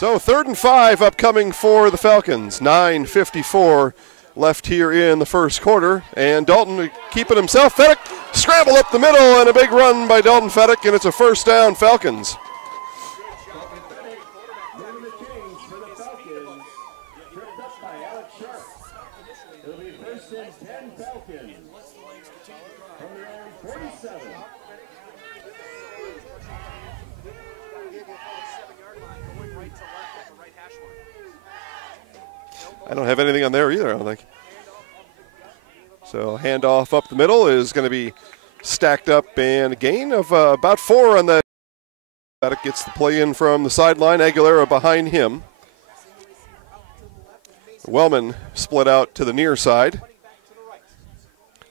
So 3rd and 5 upcoming for the Falcons. 9:54 left here in the first quarter. And Dalton keeping himself. Fedek scramble up the middle and a big run by Dalton Fedek, and it's a first down Falcons. I don't have anything on there either, I don't think. So handoff up the middle is going to be stacked up, and a gain of about 4 on the. That gets the play in from the sideline. Aguilera behind him. Wellman split out to the near side.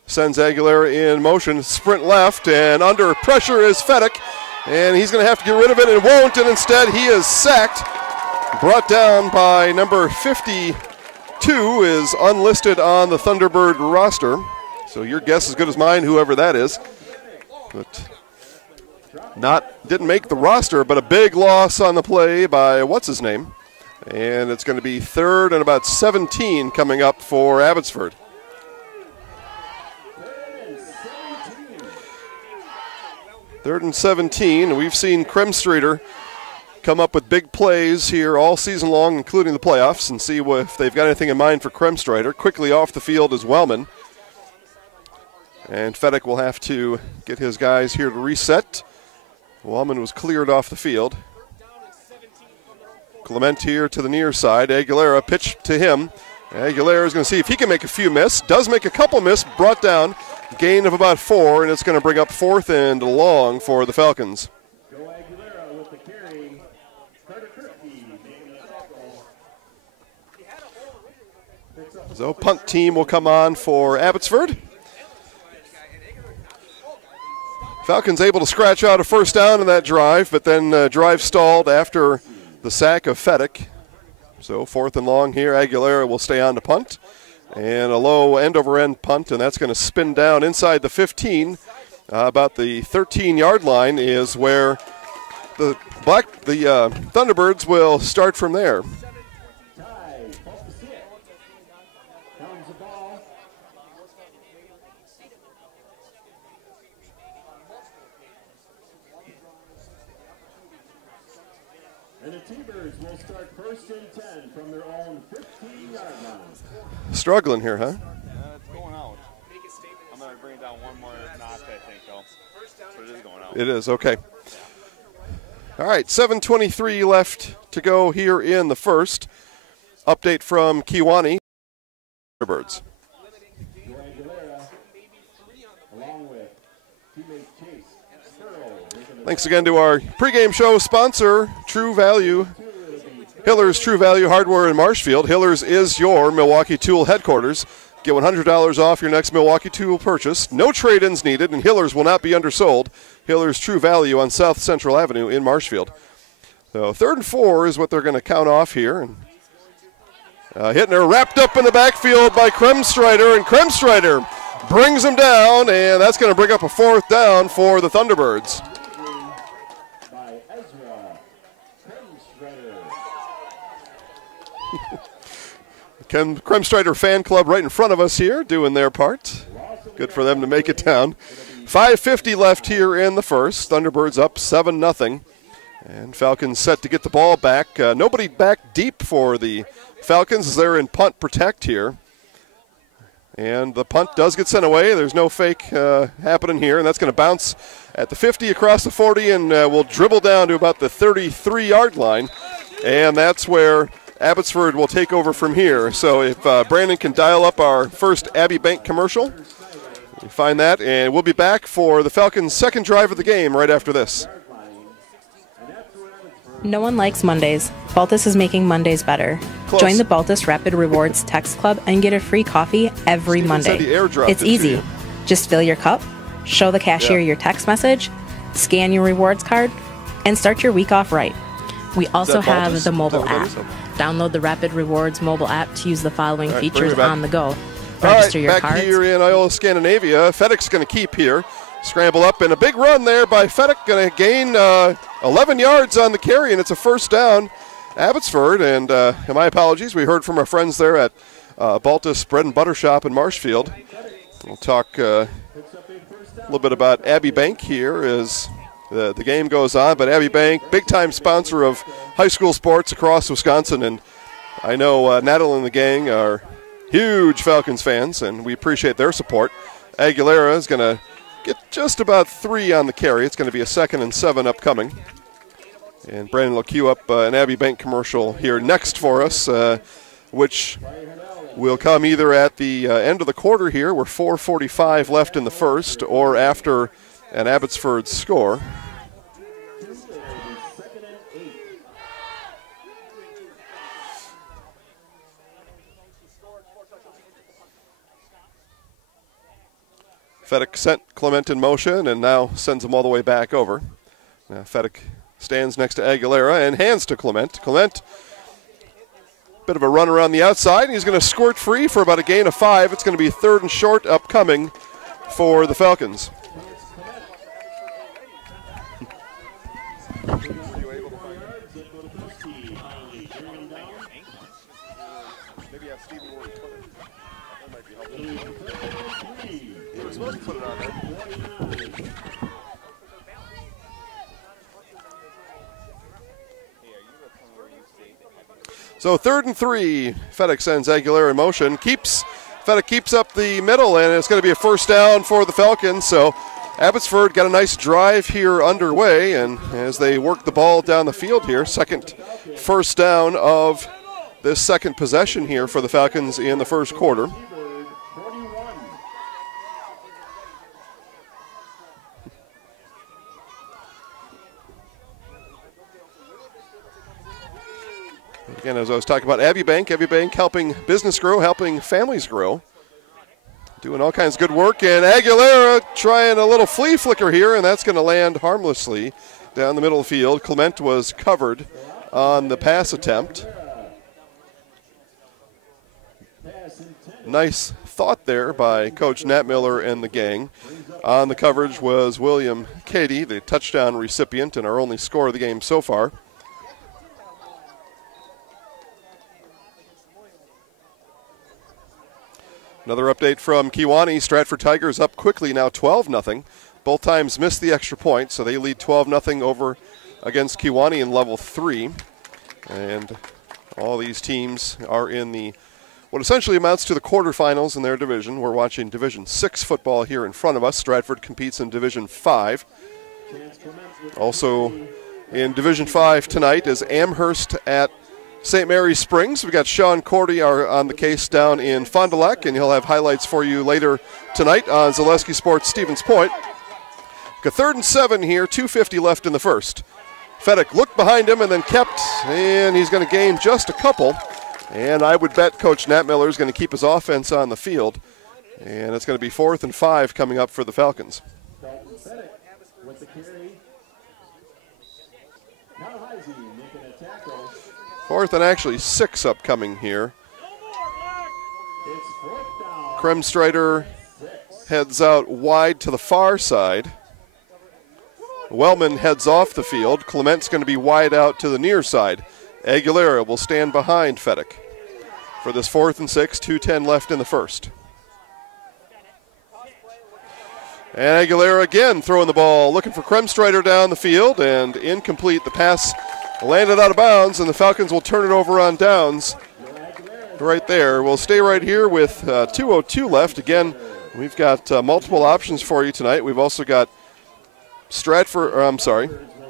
Sends Aguilera in motion. Sprint left, and under pressure is Fedek, and he's going to have to get rid of it and won't, and instead he is sacked. Brought down by number 52 is unlisted on the Thunderbird roster. So your guess is as good as mine, whoever that is. But didn't make the roster, but a big loss on the play by what's his name. And it's going to be 3rd and about 17 coming up for Abbotsford. Third and 17. We've seen Kremstreiter come up with big plays here all season long, including the playoffs, and see if they've got anything in mind for Kremstreiter. Quickly off the field is Wellman. And Fedek will have to get his guys here to reset. Wellman was cleared off the field. Clement here to the near side. Aguilera pitched to him. Aguilera is going to see if he can make a few miss. Does make a couple miss. Brought down. Gain of about 4, and it's going to bring up 4th and long for the Falcons. So punt team will come on for Abbotsford. Falcons able to scratch out a first down in that drive, but then drive stalled after the sack of Fedek. So 4th and long here. Aguilera will stay on to punt. And a low end-over-end punt, and that's going to spin down inside the 15. About the 13-yard line is where the Thunderbirds will start from there. And the T-Birds will start 1st and 10 from their own 15-yard line. Struggling here, huh? Yeah, it's going out. I'm going to bring it down one more notch, I think, though. But it is going out. It is, okay. All right, 7:23 left to go here in the first. Update from Kewanee. Thunderbirds. Thanks again to our pregame show sponsor, True Value. Hiller's True Value Hardware in Marshfield. Hiller's is your Milwaukee Tool headquarters. Get $100 off your next Milwaukee Tool purchase. No trade-ins needed, and Hiller's will not be undersold. Hiller's True Value on South Central Avenue in Marshfield. So 3rd and 4 is what they're going to count off here. And Hittner wrapped up in the backfield by Kremstreiter, and Kremstreiter brings him down, and that's going to bring up a 4th down for the Thunderbirds. Kremstreiter fan club right in front of us here doing their part. Good for them to make it down. 5:50 left here in the first. Thunderbirds up 7-0. And Falcons set to get the ball back. Nobody back deep for the Falcons as they're in punt protect here. And the punt does get sent away. There's no fake happening here. And that's going to bounce at the 50 across the 40 and will dribble down to about the 33-yard line. And that's where Abbotsford will take over from here. So if Brandon can dial up our first Abbey Bank commercial, you find that. And we'll be back for the Falcons' second drive of the game right after this. No one likes Mondays. Baltus is making Mondays better. Close. Join the Baltus Rapid Rewards Text Club and get a free coffee every Monday. It's easy. Just fill your cup, show the cashier your text message, scan your rewards card, and start your week off right. We also have the mobile app. Download the Rapid Rewards mobile app to use the following features on the go. Register your cards. Back here in Iola-Scandinavia, Fedek's going to keep here. Scramble up, and a big run there by Fedek. Going to gain 11 yards on the carry, and it's a first down. Abbotsford, and my apologies, we heard from our friends there at Baltus Bread and Butter Shop in Marshfield. We'll talk a little bit about Abbey Bank here as the game goes on, but Abbey Bank, big-time sponsor of high school sports across Wisconsin, and I know Natalie and the gang are huge Falcons fans, and we appreciate their support. Aguilera is going to get just about 3 on the carry. It's going to be a 2nd and 7 upcoming. And Brandon will queue up an Abbey Bank commercial here next for us, which will come either at the end of the quarter here, where 4:45 left in the first, or after an Abbotsford score. Fedek sent Clement in motion and now sends him all the way back over. Now Fedek stands next to Aguilera and hands to Clement. Clement, bit of a run around the outside, and he's going to squirt free for about a gain of 5. It's going to be 3rd and short upcoming for the Falcons. So 3rd and 3, Fedek sends Aguilera in motion. Fedek keeps up the middle, and it's going to be a first down for the Falcons. So Abbotsford got a nice drive here underway, and as they work the ball down the field here, second first down of this second possession here for the Falcons in the first quarter. Again, as I was talking about Abbey Bank helping business grow, helping families grow. Doing all kinds of good work, and Aguilera trying a little flea flicker here, and that's going to land harmlessly down the middle of the field. Clement was covered on the pass attempt. Nice thought there by Coach Nat Miller and the gang. On the coverage was William Cady, the touchdown recipient and our only scorer of the game so far. Another update from Kewanee. Stratford Tigers up quickly now 12-0. Both times missed the extra point, so they lead 12-0 over against Kewanee in level 3. And all these teams are in the what essentially amounts to the quarterfinals in their division. We're watching Division 6 football here in front of us. Stratford competes in Division 5. Also in Division 5 tonight is Amherst at St. Mary's Springs. We've got Sean Cordy on the case down in Fond du Lac, and he'll have highlights for you later tonight on Zaleski Sports Stevens Point. Got 3rd and 7 here, 2:50 left in the first. Fedek looked behind him and then kept, and he's going to gain just a couple. And I would bet Coach Nat Miller is going to keep his offense on the field. And it's going to be 4th and 5 coming up for the Falcons. With the carry. Now Heisey making a tackle. 4th and actually 6 upcoming here. Kremstrider heads out wide to the far side. Wellman heads off the field. Clement's going to be wide out to the near side. Aguilera will stand behind Fedek for this 4th and 6, 2:10 left in the first. And Aguilera again throwing the ball, looking for Kremstrider down the field, and incomplete. The pass landed out of bounds, and the Falcons will turn it over on downs right there. We'll stay right here with 2:02 left. Again, we've got multiple options for you tonight. We've also got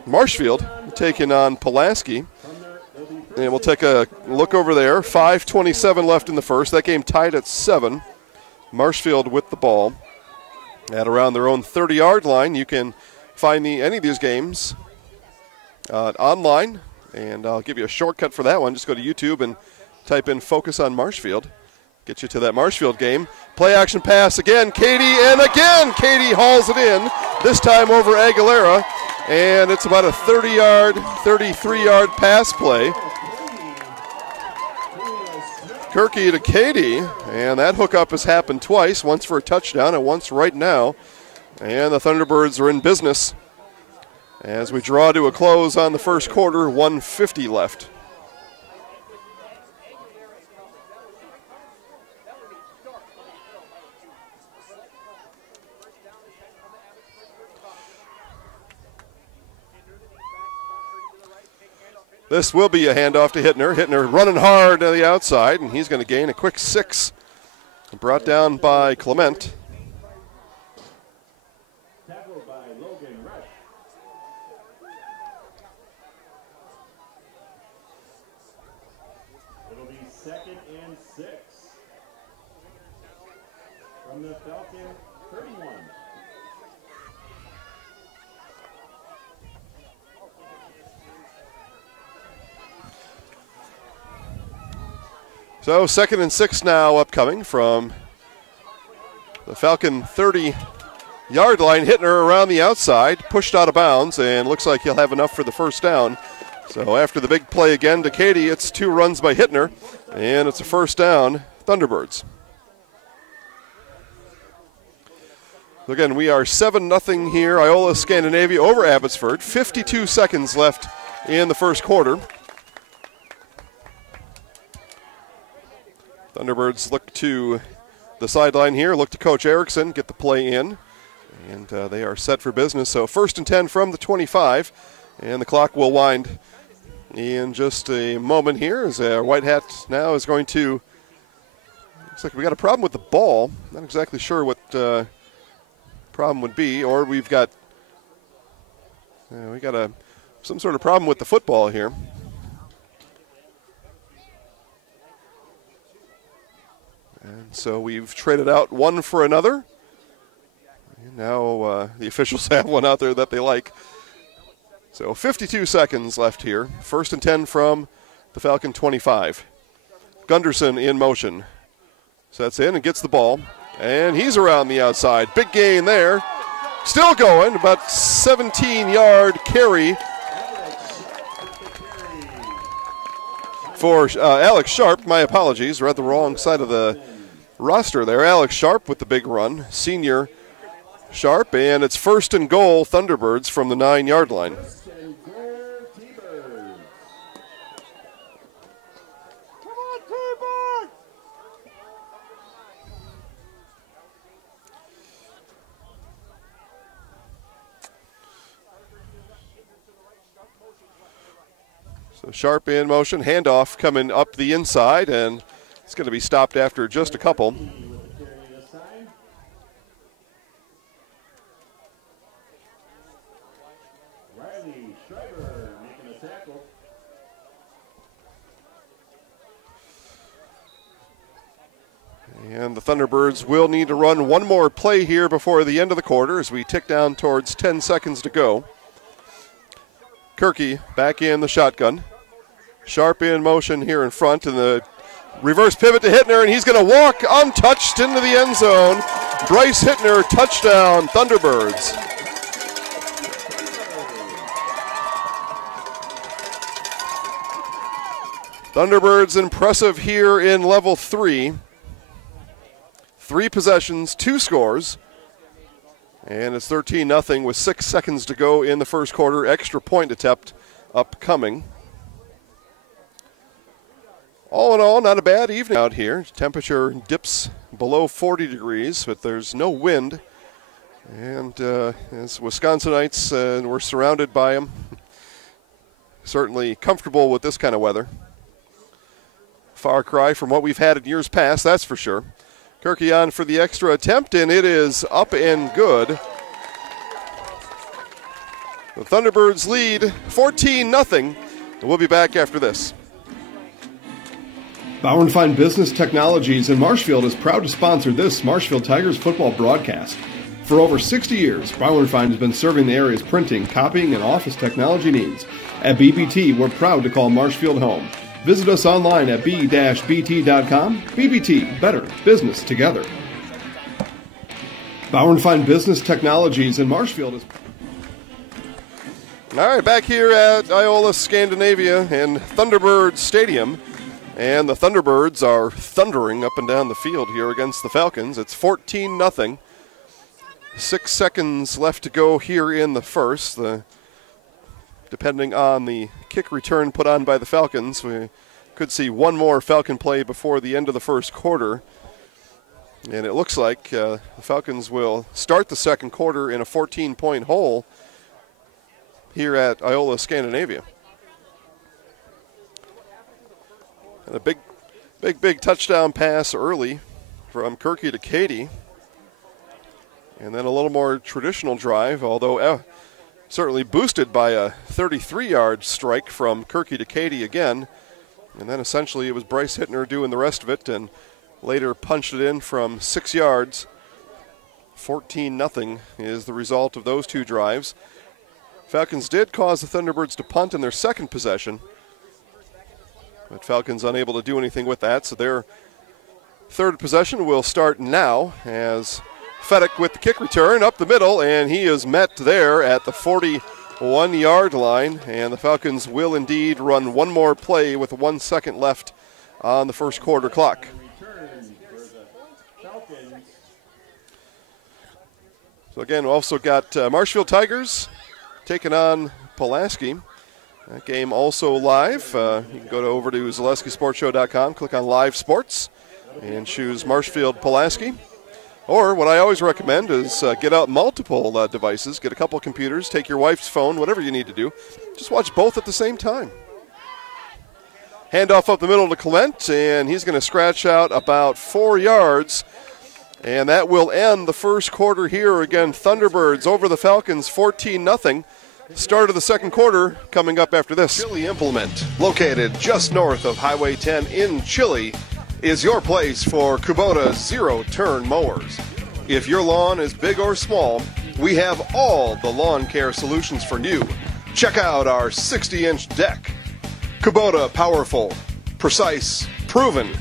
Marshfield taking on Pulaski. And we'll take a look over there. 5:27 left in the first. That game tied at 7. Marshfield with the ball at around their own 30-yard line. You can find any of these games online, and I'll give you a shortcut for that one. Just go to YouTube and type in Focus on Marshfield. Get you to that Marshfield game. Play action pass again, Cady, and again Cady hauls it in, this time over Aguilera, and it's about a 30-yard, 33-yard pass play. Kirky to Cady, and that hookup has happened twice, once for a touchdown and once right now. And the Thunderbirds are in business as we draw to a close on the first quarter, 1:50 left. This will be a handoff to Hittner. Hittner running hard to the outside, and he's going to gain a quick 6. Brought down by Clement. Tackled by Logan Rush. It'll be 2nd and 6 from the Falcon 31. So 2nd and 6 now upcoming from the Falcon 30-yard line. Hittner around the outside, pushed out of bounds, and looks like he'll have enough for the first down. So after the big play again to Katie, it's 2 runs by Hittner, and it's a first down, Thunderbirds. So again, we are 7-0 here, Iola-Scandinavia over Abbotsford. 52 seconds left in the first quarter. Thunderbirds look to the sideline here, look to Coach Erickson, get the play in, and they are set for business. So 1st and 10 from the 25, and the clock will wind in just a moment here as our white hat now is going to, looks like we got a problem with the ball. Not exactly sure what problem would be, or we got some sort of problem with the football here. And so we've traded out one for another. And now the officials have one out there that they like. So 52 seconds left here. 1st and 10 from the Falcon 25. Gunderson in motion. Sets in and gets the ball. And he's around the outside. Big gain there. Still going. About 17-yard carry for Alex Sharp. My apologies. We're at the wrong side of the roster there. Alex Sharp with the big run. Senior Sharp. And it's 1st and goal, Thunderbirds from the 9-yard line. So Sharp in motion, handoff coming up the inside, and it's going to be stopped after just a couple. And the Thunderbirds will need to run one more play here before the end of the quarter as we tick down towards 10 seconds to go. Kirky back in the shotgun. Sharp in motion here in front, and the reverse pivot to Hittner, and he's going to walk untouched into the end zone. Bryce Hittner, touchdown, Thunderbirds. Thunderbirds impressive here in level 3. 3 possessions, 2 scores. And it's 13-0 with 6 seconds to go in the first quarter. Extra point attempt upcoming. All in all, not a bad evening out here. Temperature dips below 40 degrees, but there's no wind. And as Wisconsinites, we're surrounded by them. Certainly comfortable with this kind of weather. Far cry from what we've had in years past, that's for sure. Kirky on for the extra attempt, and it is up and good. The Thunderbirds lead 14-0, and we'll be back after this. Bauer & Fine Business Technologies in Marshfield is proud to sponsor this Marshfield Tigers football broadcast. For over 60 years, Bauer & Fine has been serving the area's printing, copying, and office technology needs. At BBT, we're proud to call Marshfield home. Visit us online at b-bt.com. BBT, better business together. Bauer & Fine Business Technologies in Marshfield is... All right, back here at Iola-Scandinavia and Thunderbird Stadium. And the Thunderbirds are thundering up and down the field here against the Falcons. It's 14-0. 6 seconds left to go here in the first. Depending on the kick return put on by the Falcons, we could see one more Falcon play before the end of the first quarter. And it looks like the Falcons will start the second quarter in a 14-point hole here at Iola-Scandinavia. And a big touchdown pass early from Kirky to Katie. And then a little more traditional drive, although certainly boosted by a 33-yard strike from Kirky to Katie again. And then essentially it was Bryce Hittner doing the rest of it, and later punched it in from 6 yards. 14-0 is the result of those two drives. Falcons did cause the Thunderbirds to punt in their second possession, but Falcons unable to do anything with that, so their third possession will start now as Fedek with the kick return up the middle, and he is met there at the 41-yard line, and the Falcons will indeed run one more play with 1 second left on the first quarter clock. So again, we also got Marshfield Tigers taking on Pulaski. That game also live. You can go over to ZaleskiSportsShow.com, click on Live Sports, and choose Marshfield Pulaski. Or what I always recommend is get out multiple devices, get a couple computers, take your wife's phone, whatever you need to do. Just watch both at the same time. Handoff up the middle to Clement, and he's going to scratch out about 4 yards. And that will end the first quarter here. Again, Thunderbirds over the Falcons 14-0. Start of the second quarter coming up after this. Chili Implement, located just north of Highway 10 in Chili, is your place for Kubota zero-turn mowers. If your lawn is big or small, we have all the lawn care solutions for you. Check out our 60-inch deck. Kubota powerful, precise, proven.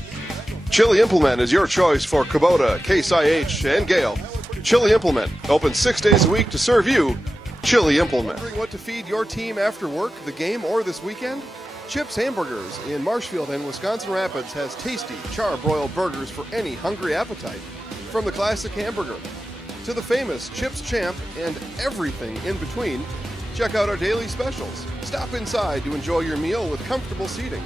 Chili Implement is your choice for Kubota, Case IH, and Gale. Chili Implement, open 6 days a week to serve you. Chili Implement. Wondering what to feed your team after work, the game, or this weekend? Chips Hamburgers in Marshfield and Wisconsin Rapids has tasty char-broiled burgers for any hungry appetite. From the classic hamburger to the famous Chips Champ and everything in between, check out our daily specials. Stop inside to enjoy your meal with comfortable seating.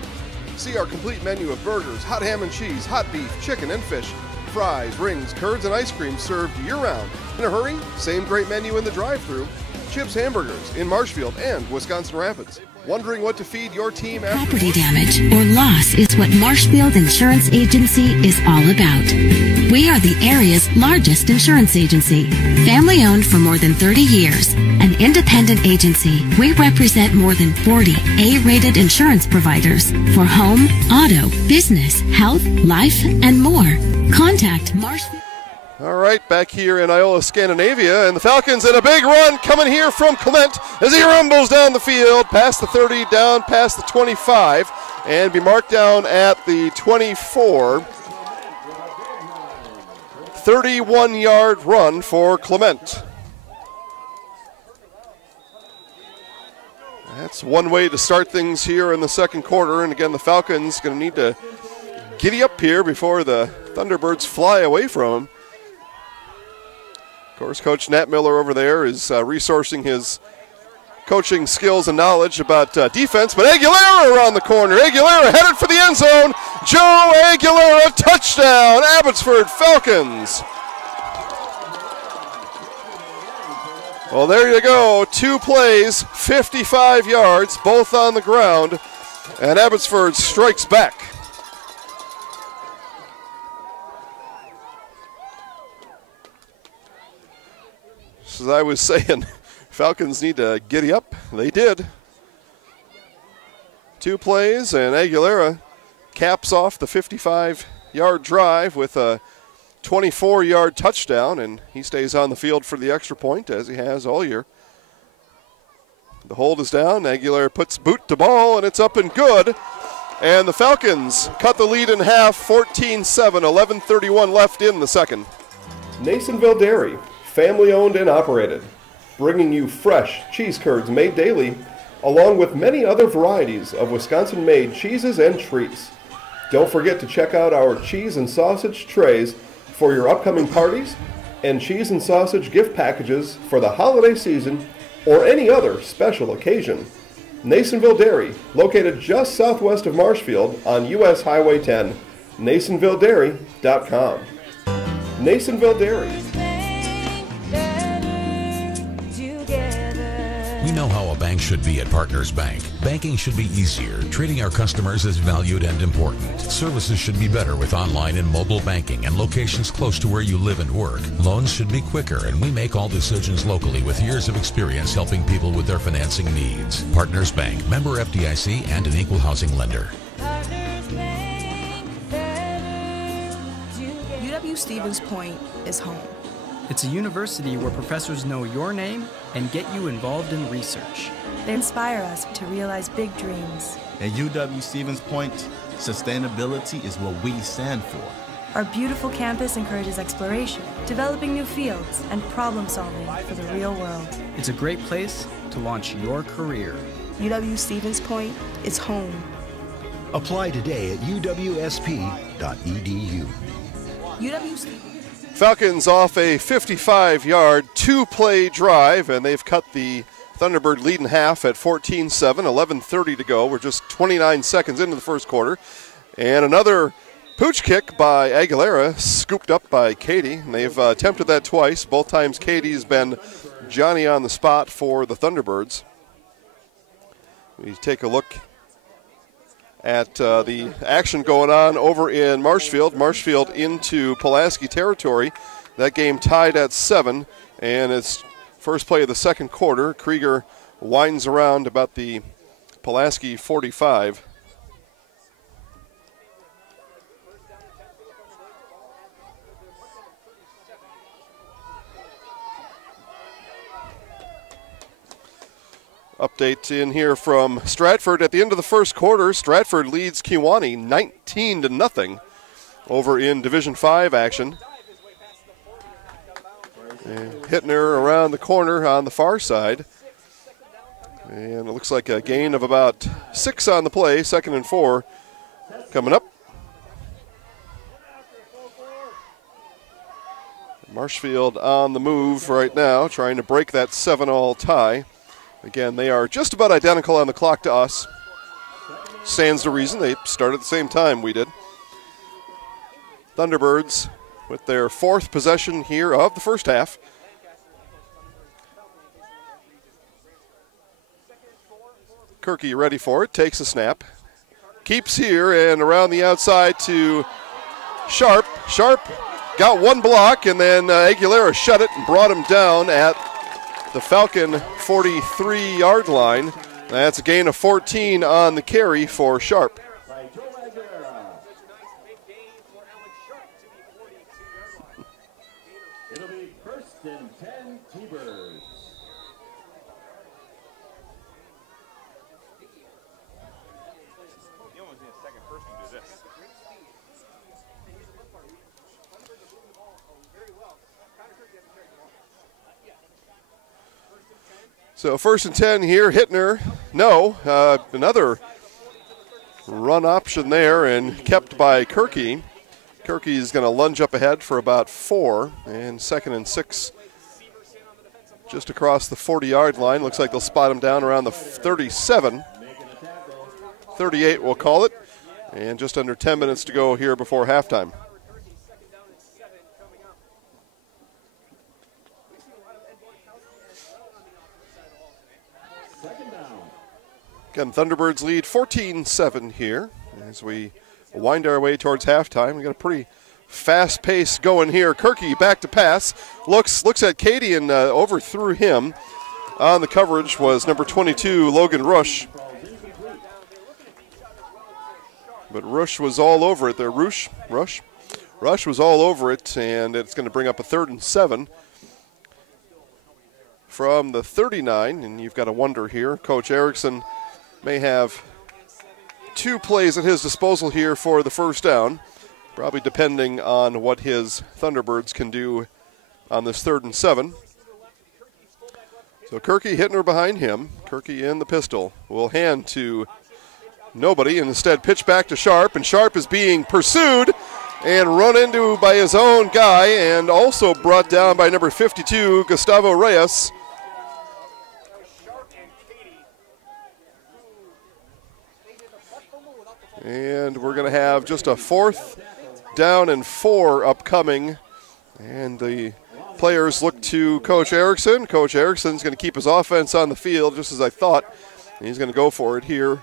See our complete menu of burgers, hot ham and cheese, hot beef, chicken and fish, fries, rings, curds, and ice cream served year-round. In a hurry? Same great menu in the drive-thru. Chips Hamburgers in Marshfield and Wisconsin Rapids. Wondering what to feed your team after property damage or loss is what Marshfield Insurance Agency is all about. We are the area's largest insurance agency, family owned for more than 30 years. An independent agency, we represent more than 40 A-rated insurance providers for home, auto, business, health, life, and more. Contact Marshfield. All right, back here in Iola-Scandinavia, and the Falcons in a big run coming here from Clement as he rumbles down the field, past the 30, down past the 25, and be marked down at the 24. 31-yard run for Clement. That's one way to start things here in the second quarter, and again, the Falcons going to need to giddy up here before the Thunderbirds fly away from them. Of course, Coach Nat Miller over there is resourcing his coaching skills and knowledge about defense, but Aguilera around the corner. Aguilera headed for the end zone. Joe Aguilera, touchdown, Abbotsford Falcons. Well, there you go. 2 plays, 55 yards, both on the ground, and Abbotsford strikes back. As I was saying, Falcons need to giddy up. They did. 2 plays, and Aguilera caps off the 55-yard drive with a 24-yard touchdown, and he stays on the field for the extra point, as he has all year. The hold is down. Aguilera puts boot to ball, and it's up and good. And the Falcons cut the lead in half, 14-7, 11:31 left in the second. Nasonville Dairy, family owned and operated, bringing you fresh cheese curds made daily, along with many other varieties of Wisconsin-made cheeses and treats. Don't forget to check out our cheese and sausage trays for your upcoming parties and cheese and sausage gift packages for the holiday season or any other special occasion. Nasonville Dairy, located just southwest of Marshfield on US Highway 10, NasonvilleDairy.com. Nasonville Dairy. You know how a bank should be at Partners Bank. Banking should be easier. Treating our customers as valued and important. Services should be better with online and mobile banking and locations close to where you live and work. Loans should be quicker, and we make all decisions locally with years of experience helping people with their financing needs. Partners Bank, member FDIC, and an equal housing lender. UW-Stevens Point is home. It's a university where professors know your name and get you involved in research. They inspire us to realize big dreams. At UW-Stevens Point, sustainability is what we stand for. Our beautiful campus encourages exploration, developing new fields, and problem solving for the real world. It's a great place to launch your career. UW-Stevens Point is home. Apply today at uwsp.edu. Falcons off a 55-yard, two-play drive, and they've cut the Thunderbird lead in half at 14-7, 11:30 to go. We're just 29 seconds into the first quarter. And another pooch kick by Aguilera, scooped up by Katie. And they've attempted that twice. Both times Katie's been Johnny on the spot for the Thunderbirds. We take a look at the action going on over in Marshfield. Marshfield into Pulaski territory. That game tied at 7, and it's first play of the second quarter. Krieger winds around about the Pulaski 45. Update in here from Stratford. At the end of the first quarter, Stratford leads Kewanee 19-0 over in Division 5 action. And Hittner around the corner on the far side. And it looks like a gain of about 6 on the play, 2nd and 4 coming up. Marshfield on the move right now, trying to break that 7-all tie. Again, they are just about identical on the clock to us. Stands to reason they started at the same time we did. Thunderbirds with their 4th possession here of the first half. Kirky ready for it, takes a snap. Keeps here and around the outside to Sharp. Sharp got one block, and then Aguilera shut it and brought him down at the Falcon 43-yard line. That's a gain of 14 on the carry for Sharp. It'll be 1st and 10 T-Birds. You almost need a second person to do this. So 1st and 10 here. Hittner, no. Another run option there and kept by Kirky. Kirky's going to lunge up ahead for about 4, and 2nd and 6 just across the 40-yard line. Looks like they'll spot him down around the 37. 38 we'll call it, and just under 10 minutes to go here before halftime. Again, Thunderbirds lead 14-7 here as we wind our way towards halftime. We got a pretty fast pace going here. Kirky back to pass. Looks at Katie and overthrew him. On the coverage was number 22, Logan Rush. But Rush was all over it there. Rush was all over it, and it's going to bring up a 3rd and 7 from the 39. And you've got to wonder here, Coach Erickson may have 2 plays at his disposal here for the first down, probably depending on what his Thunderbirds can do on this 3rd and 7. So Kirky, Hittner behind him. Kirky in the pistol. Will hand to nobody and instead pitch back to Sharp, and Sharp is being pursued and run into by his own guy and also brought down by number 52, Gustavo Reyes. And we're going to have just a 4th down and 4 upcoming. And the players look to Coach Erickson. Coach Erickson's going to keep his offense on the field, just as I thought. And he's going to go for it here,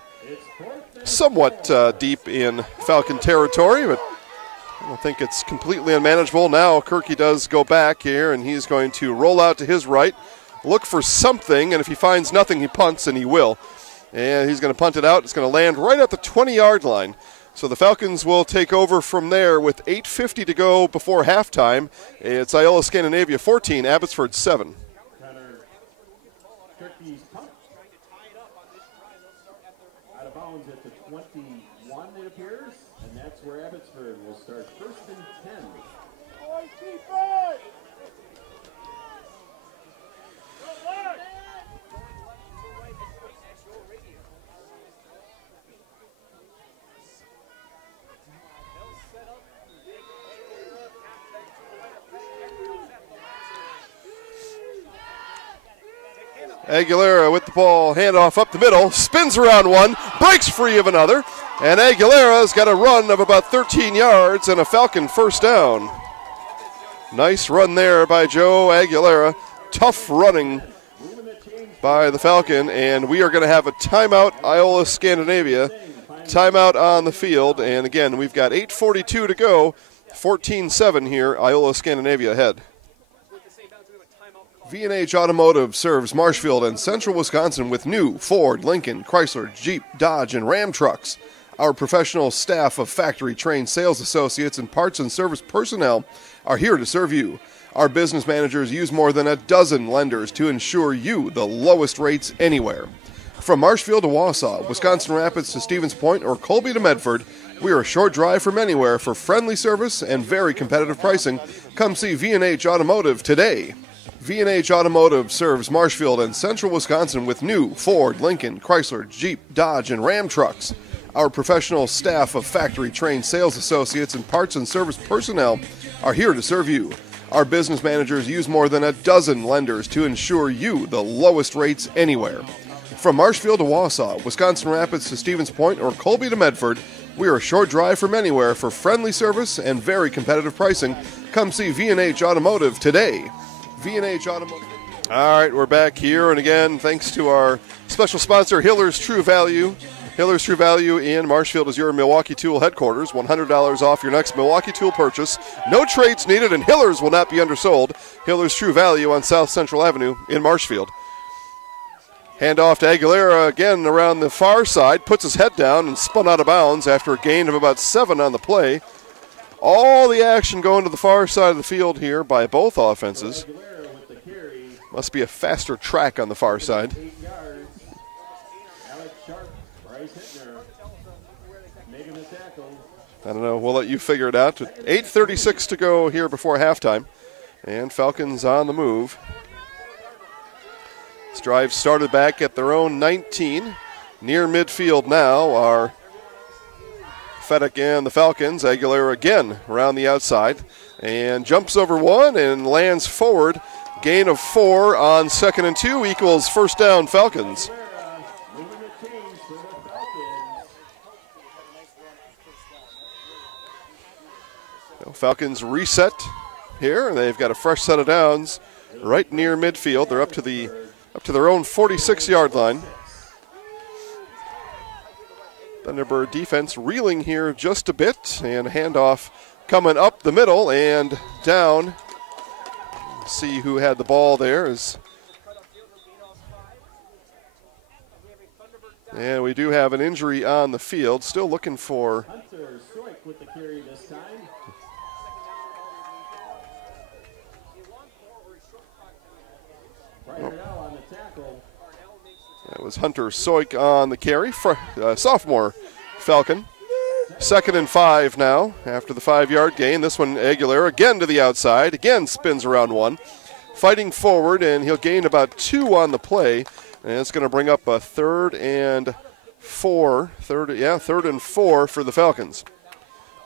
somewhat deep in Falcon territory, but I don't think it's completely unmanageable. Now Kirky does go back here, and he's going to roll out to his right, look for something, and if he finds nothing, he punts, and he will. And he's going to punt it out. It's going to land right at the 20-yard line. So the Falcons will take over from there with 8:50 to go before halftime. It's Iola-Scandinavia 14, Abbotsford 7. Out of bounds at the 21, it appears, and that's where Abbotsford will start first and 10. Aguilera with the ball, handoff up the middle, spins around one, breaks free of another, and Aguilera's got a run of about 13 yards and a Falcon first down. Nice run there by Joe Aguilera. Tough running by the Falcon, and we are going to have a timeout, Iola-Scandinavia. Timeout on the field, and again, we've got 8:42 to go, 14-7 here, Iola-Scandinavia ahead. V&H Automotive serves Marshfield and Central Wisconsin with new Ford, Lincoln, Chrysler, Jeep, Dodge, and Ram trucks. Our professional staff of factory-trained sales associates and parts and service personnel are here to serve you. Our business managers use more than a dozen lenders to ensure you the lowest rates anywhere. From Marshfield to Wausau, Wisconsin Rapids to Stevens Point, or Colby to Medford, we are a short drive from anywhere for friendly service and very competitive pricing. Come see V&H Automotive today. V&H Automotive serves Marshfield and Central Wisconsin with new Ford, Lincoln, Chrysler, Jeep, Dodge, and Ram trucks. Our professional staff of factory-trained sales associates and parts and service personnel are here to serve you. Our business managers use more than a dozen lenders to ensure you the lowest rates anywhere. From Marshfield to Wausau, Wisconsin Rapids to Stevens Point, or Colby to Medford, we are a short drive from anywhere for friendly service and very competitive pricing. Come see V&H Automotive today. V&H Automotive. All right, we're back here, and again, thanks to our special sponsor, Hiller's True Value. Hiller's True Value in Marshfield is your Milwaukee Tool headquarters. $100 off your next Milwaukee Tool purchase. No trades needed, and Hiller's will not be undersold. Hiller's True Value on South Central Avenue in Marshfield. Handoff to Aguilera again around the far side, puts his head down and spun out of bounds after a gain of about 7 on the play. All the action going to the far side of the field here by both offenses. Must be a faster track on the far side. I don't know. We'll let you figure it out. 8:36 to go here before halftime. And Falcons on the move. This drive started back at their own 19. Near midfield now are Fedek and the Falcons. Aguilera again around the outside. And jumps over one and lands forward. Gain of 4 on 2nd and 2 equals first down Falcons. Falcons reset here. They've got a fresh set of downs right near midfield. They're up to their own 46-yard line. Thunderbird defense reeling here just a bit, and a handoff coming up the middle and down. See who had the ball there. And we do have an injury on the field. Still looking for with the carry this time. On the tackle. That was Hunter Soik on the carry, sophomore Falcon. 2nd and 5 now after the 5-yard gain. This one Aguilera again to the outside, again spins around one. Fighting forward, and he'll gain about 2 on the play. And it's going to bring up a 3rd and 4 for the Falcons.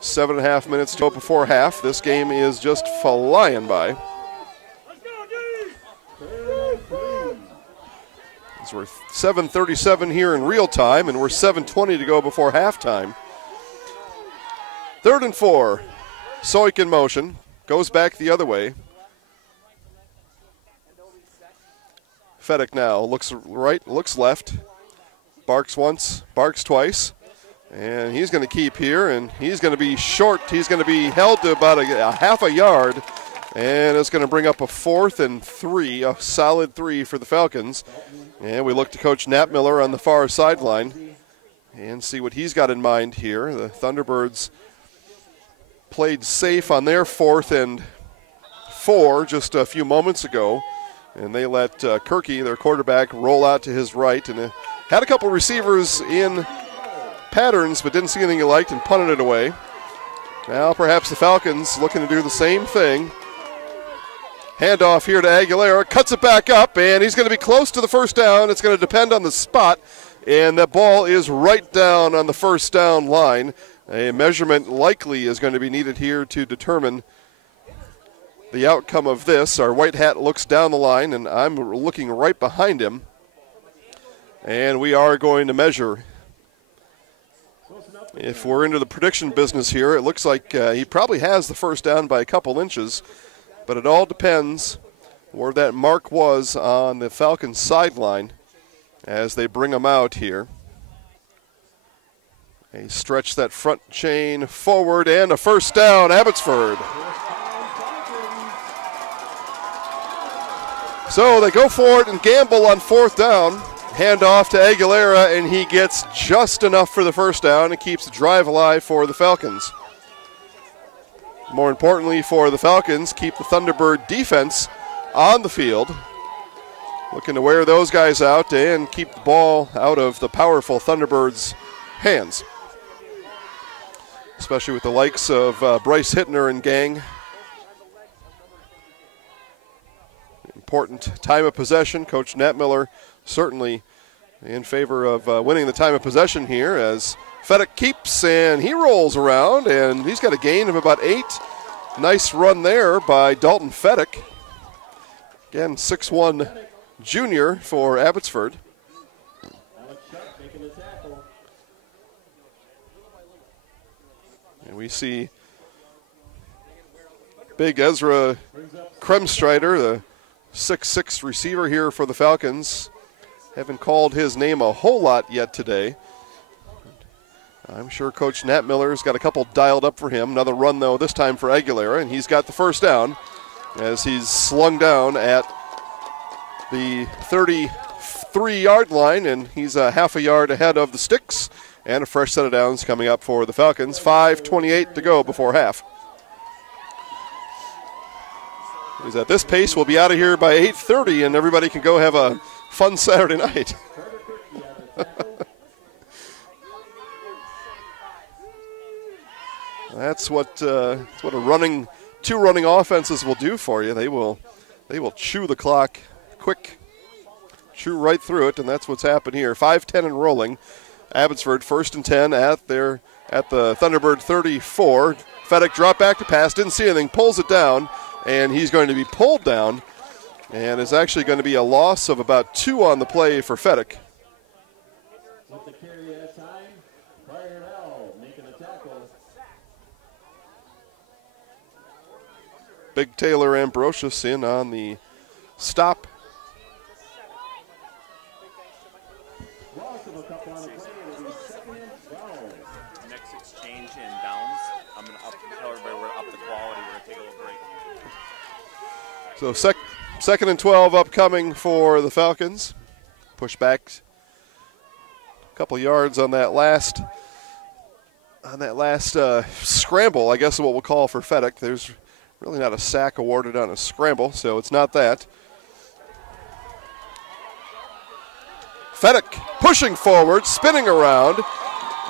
7.5 minutes to go before half. This game is just flying by. We're 7:37 here in real time, and we're 7:20 to go before halftime. 3rd and 4. Soik in motion. Goes back the other way. Fedek now looks right, looks left, barks once, barks twice, and he's going to keep here, and he's going to be short. He's going to be held to about a half a yard, and it's going to bring up a 4th and 3, a solid 3 for the Falcons. And we look to Coach Knapmiller on the far sideline and see what he's got in mind here. The Thunderbirds played safe on their 4th and 4 just a few moments ago, and they let Kirky, their quarterback, roll out to his right, and had a couple receivers in patterns but didn't see anything he liked and punted it away. Now perhaps the Falcons looking to do the same thing. Handoff here to Aguilera, cuts it back up, and he's going to be close to the first down. It's going to depend on the spot, and that ball is right down on the first down line. A measurement likely is going to be needed here to determine the outcome of this. Our white hat looks down the line, and I'm looking right behind him, and we are going to measure. If we're into the prediction business here, it looks like he probably has the first down by a couple inches, but it all depends where that mark was on the Falcons sideline as they bring him out here. They stretch that front chain forward, and a first down, Abbotsford. So they go for it and gamble on 4th down. Hand off to Aguilera, and he gets just enough for the first down and keeps the drive alive for the Falcons. More importantly for the Falcons, keep the Thunderbird defense on the field. Looking to wear those guys out and keep the ball out of the powerful Thunderbirds' hands. Especially with the likes of Bryce Hittner and gang. Important time of possession. Coach Knapmiller certainly in favor of winning the time of possession here as Fedek keeps, and he rolls around, and he's got a gain of about 8. Nice run there by Dalton Fedek. Again, 6'1" junior for Abbotsford. And we see big Ezra Kremstrider, the 6'6" receiver here for the Falcons. Haven't called his name a whole lot yet today. I'm sure Coach Knapmiller's got a couple dialed up for him. Another run, though, this time for Aguilera, and he's got the first down as he's slung down at the 33-yard line, and he's a half a yard ahead of the sticks, and a fresh set of downs coming up for the Falcons. 5:28 to go before half. He's at this pace, we'll be out of here by 8:30, and everybody can go have a fun Saturday night. That's what a two running offenses will do for you. They will chew the clock quick, chew right through it, and that's what's happened here. 5:10 and rolling. Abbotsford 1st and 10 at the Thunderbird 34. Fedek drop back to pass, didn't see anything, pulls it down, and he's going to be pulled down, and it's actually going to be a loss of about 2 on the play for Fedek. Big Taylor Ambrosius in on the stop. Next exchange in downs. I'm going to tell everybody we're up the quality. We're going to take a little break. So 2nd and 12 upcoming for the Falcons. Push back a couple yards on that last scramble, I guess is what we'll call for Fedek. There's really not a sack awarded on a scramble, so it's not that. Fedek pushing forward, spinning around,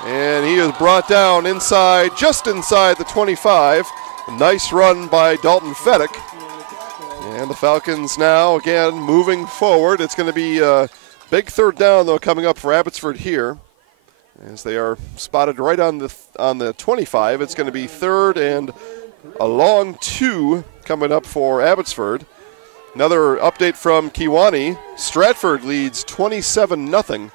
and he is brought down just inside the 25. A nice run by Dalton Fedek. And the Falcons now, again, moving forward. It's going to be a big 3rd down, though, coming up for Abbotsford here. As they are spotted right on the 25. It's going to be 3rd and a long 2 coming up for Abbotsford. Another update from Kewanee. Stratford leads 27-0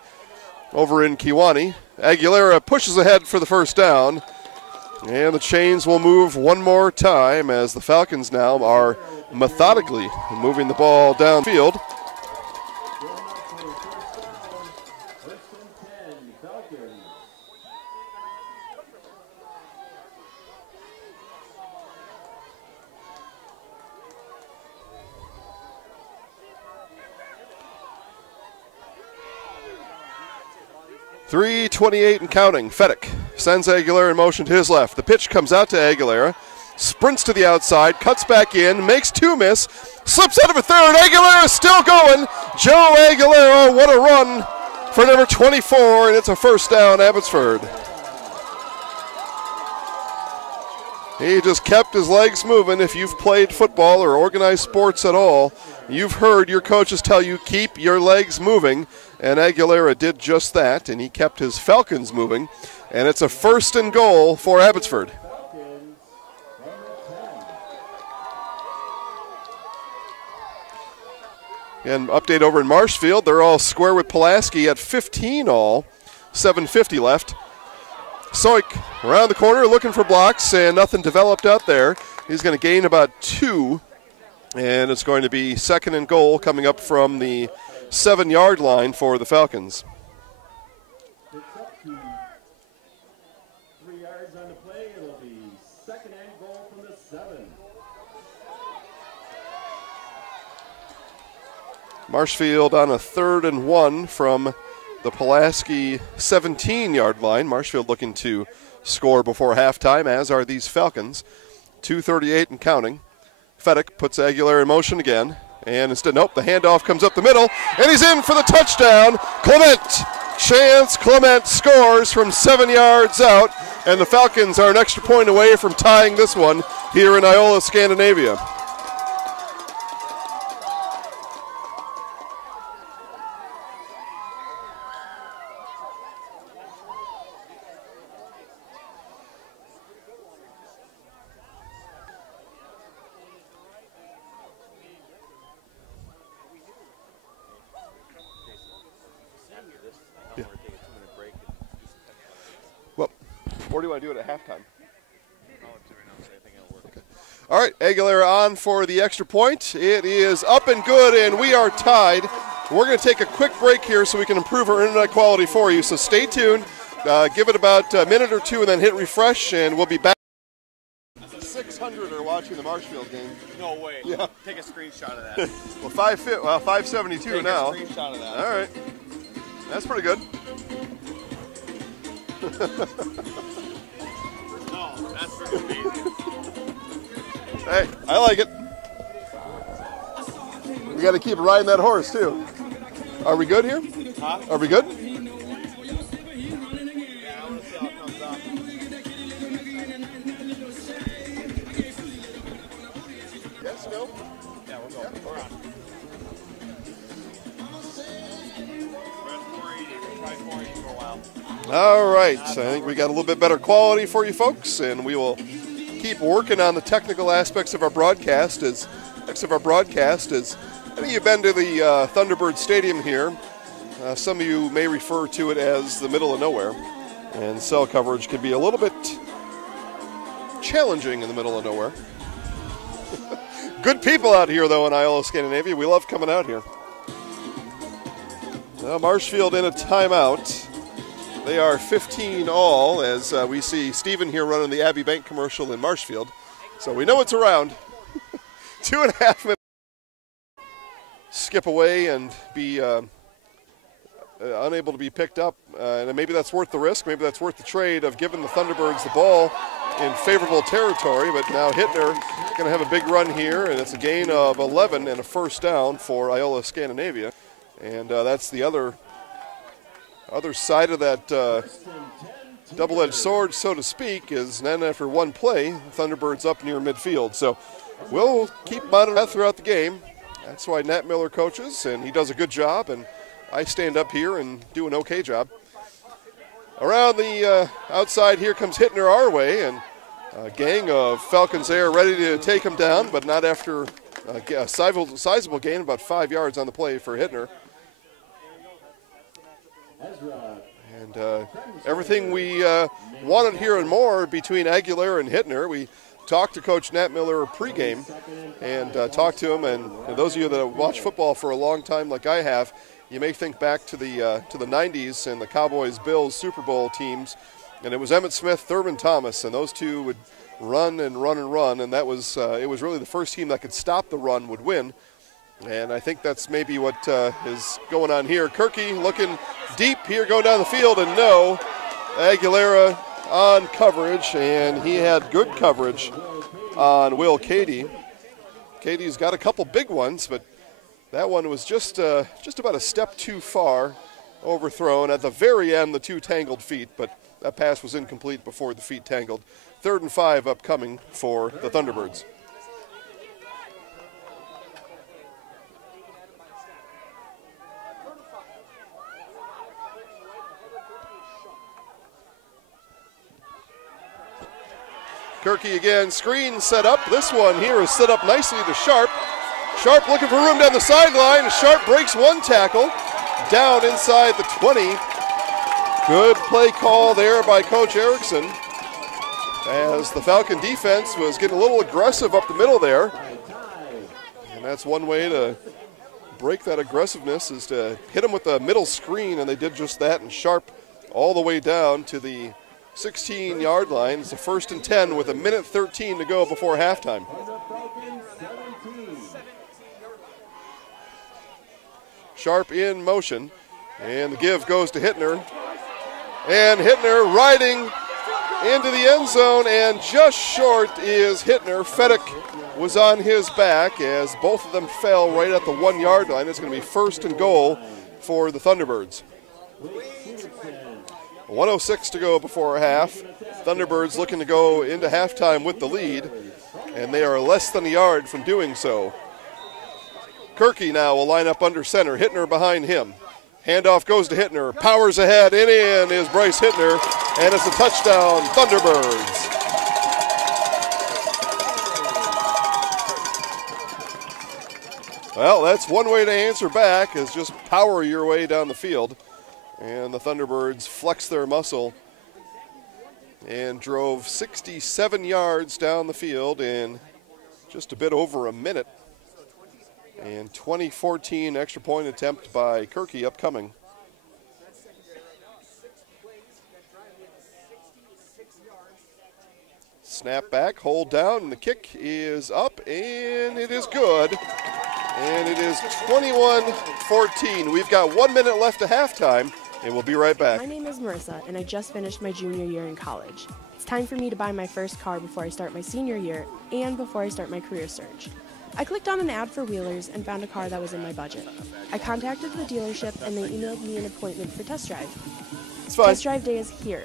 over in Kewanee. Aguilera pushes ahead for the first down. And the chains will move one more time as the Falcons now are methodically moving the ball downfield. 3:28 and counting. Fedek sends Aguilera in motion to his left. The pitch comes out to Aguilera. Sprints to the outside, cuts back in, makes two miss, slips out of a third. Aguilera still going. Joe Aguilera, what a run for number 24, and it's a first down, Abbotsford. He just kept his legs moving. If you've played football or organized sports at all, you've heard your coaches tell you keep your legs moving, and Aguilera did just that, and he kept his Falcons moving, and it's a first and goal for Abbotsford. And update over in Marshfield, they're all square with Pulaski at 15 all, 7:50 left. Soik around the corner looking for blocks, and nothing developed out there. He's going to gain about 2, and it's going to be second and goal coming up from the 7-yard line for the Falcons. It's up to 3 yards on the play. It'll be second and goal from the 7. Marshfield on a 3rd and 1 from the Pulaski 17-yard line. Marshfield looking to score before halftime, as are these Falcons. 2:38 and counting. Fedek puts Aguilera in motion again, and instead, nope, the handoff comes up the middle, and he's in for the touchdown. Chance Clement scores from 7 yards out, and the Falcons are an extra point away from tying this one here in Iola-Scandinavia. Or do you want to do it at halftime? Okay. All right, Aguilera on for the extra point. It is up and good, and we are tied. We're going to take a quick break here so we can improve our internet quality for you. So stay tuned. Give it about a minute or two and then hit refresh, and we'll be back. 600 are watching the Marshfield game. No way. Yeah. Take a screenshot of that. Well, 572 Take now. Take a screenshot of that. All right. That's pretty good. No, that's pretty amazing. Hey, I like it. We got to keep riding that horse, too. Are we good here? Huh? Are we good? Yeah, I want to see how it comes out. Yes, no? Yeah, we're going. We're on. We're at 480. We'll try 480 for a while. All right. So I think we got a little bit better quality for you folks, and we will keep working on the technical aspects of our broadcast. I think you've been to the Thunderbirds Stadium here. Some of you may refer to it as the middle of nowhere, and cell coverage can be a little bit challenging in the middle of nowhere. Good people out here, though, in Iola-Scandinavia. We love coming out here. Now Marshfield in a timeout. They are 15 all, as we see Stephen here running the Abbey Bank commercial in Marshfield. So we know it's around. 2.5 minutes. Skip away and be unable to be picked up. And maybe that's worth the risk. Maybe that's worth the trade of giving the Thunderbirds the ball in favorable territory. But now Hittner going to have a big run here, and it's a gain of 11 and a first down for Iola-Scandinavia. And that's the other side of that double-edged sword, so to speak, is then after one play, Thunderbirds up near midfield. So we'll keep monitoring that throughout the game. That's why Nat Miller coaches, and he does a good job, and I stand up here and do an okay job. Around the outside here comes Hittner our way, and a gang of Falcons there ready to take him down, but not after a sizable gain, about 5 yards on the play for Hittner. And everything we wanted here and more between Aguilera and Hittner. We talked to Coach Nat Miller pregame and talked to him. And those of you that have watched football for a long time, like I have, you may think back to the 90s and the Cowboys-Bills Super Bowl teams. And it was Emmitt Smith, Thurman Thomas, and those two would run and run and run. And that was it was really the first team that could stop the run would win. And I think that's maybe what is going on here. Kirky looking deep here, going down the field, and no. Aguilera on coverage, and he had good coverage on Will Cady. Cady's got a couple big ones, but that one was just about a step too far overthrown. At the very end, the two tangled feet, but that pass was incomplete before the feet tangled. 3rd and 5 upcoming for the Thunderbirds. Kirky again, screen set up. This one here is set up nicely to Sharp. Sharp looking for room down the sideline. Sharp breaks one tackle down inside the 20. Good play call there by Coach Erickson as the Falcon defense was getting a little aggressive up the middle there. And that's one way to break that aggressiveness, is to hit them with the middle screen, and they did just that. And Sharp all the way down to the 16-yard line. It's a 1st and 10 with 1:13 to go before halftime. Sharp in motion, and the give goes to Hittner. And Hittner riding into the end zone, and just short is Hittner. Fedek was on his back as both of them fell right at the 1-yard line. It's going to be 1st and goal for the Thunderbirds. 1:06 to go before half. Thunderbirds looking to go into halftime with the lead, and they are less than a yard from doing so. Kirky now will line up under center. Hittner behind him. Handoff goes to Hittner. Powers ahead, and in is Bryce Hittner, and it's a touchdown, Thunderbirds. Well, that's one way to answer back, is just power your way down the field. And the Thunderbirds flexed their muscle and drove 67 yards down the field in just a bit over a minute. And 2014 extra point attempt by Kirky upcoming. Snap back, hold down, and the kick is up, and it is good. And it is 21-14. We've got 1 minute left to halftime, and we'll be right back. My name is Marissa, and I just finished my junior year in college. It's time for me to buy my first car before I start my senior year and before I start my career search. I clicked on an ad for Wheelers and found a car that was in my budget. I contacted the dealership, and they emailed me an appointment for test drive. It's fine. Test drive day is here.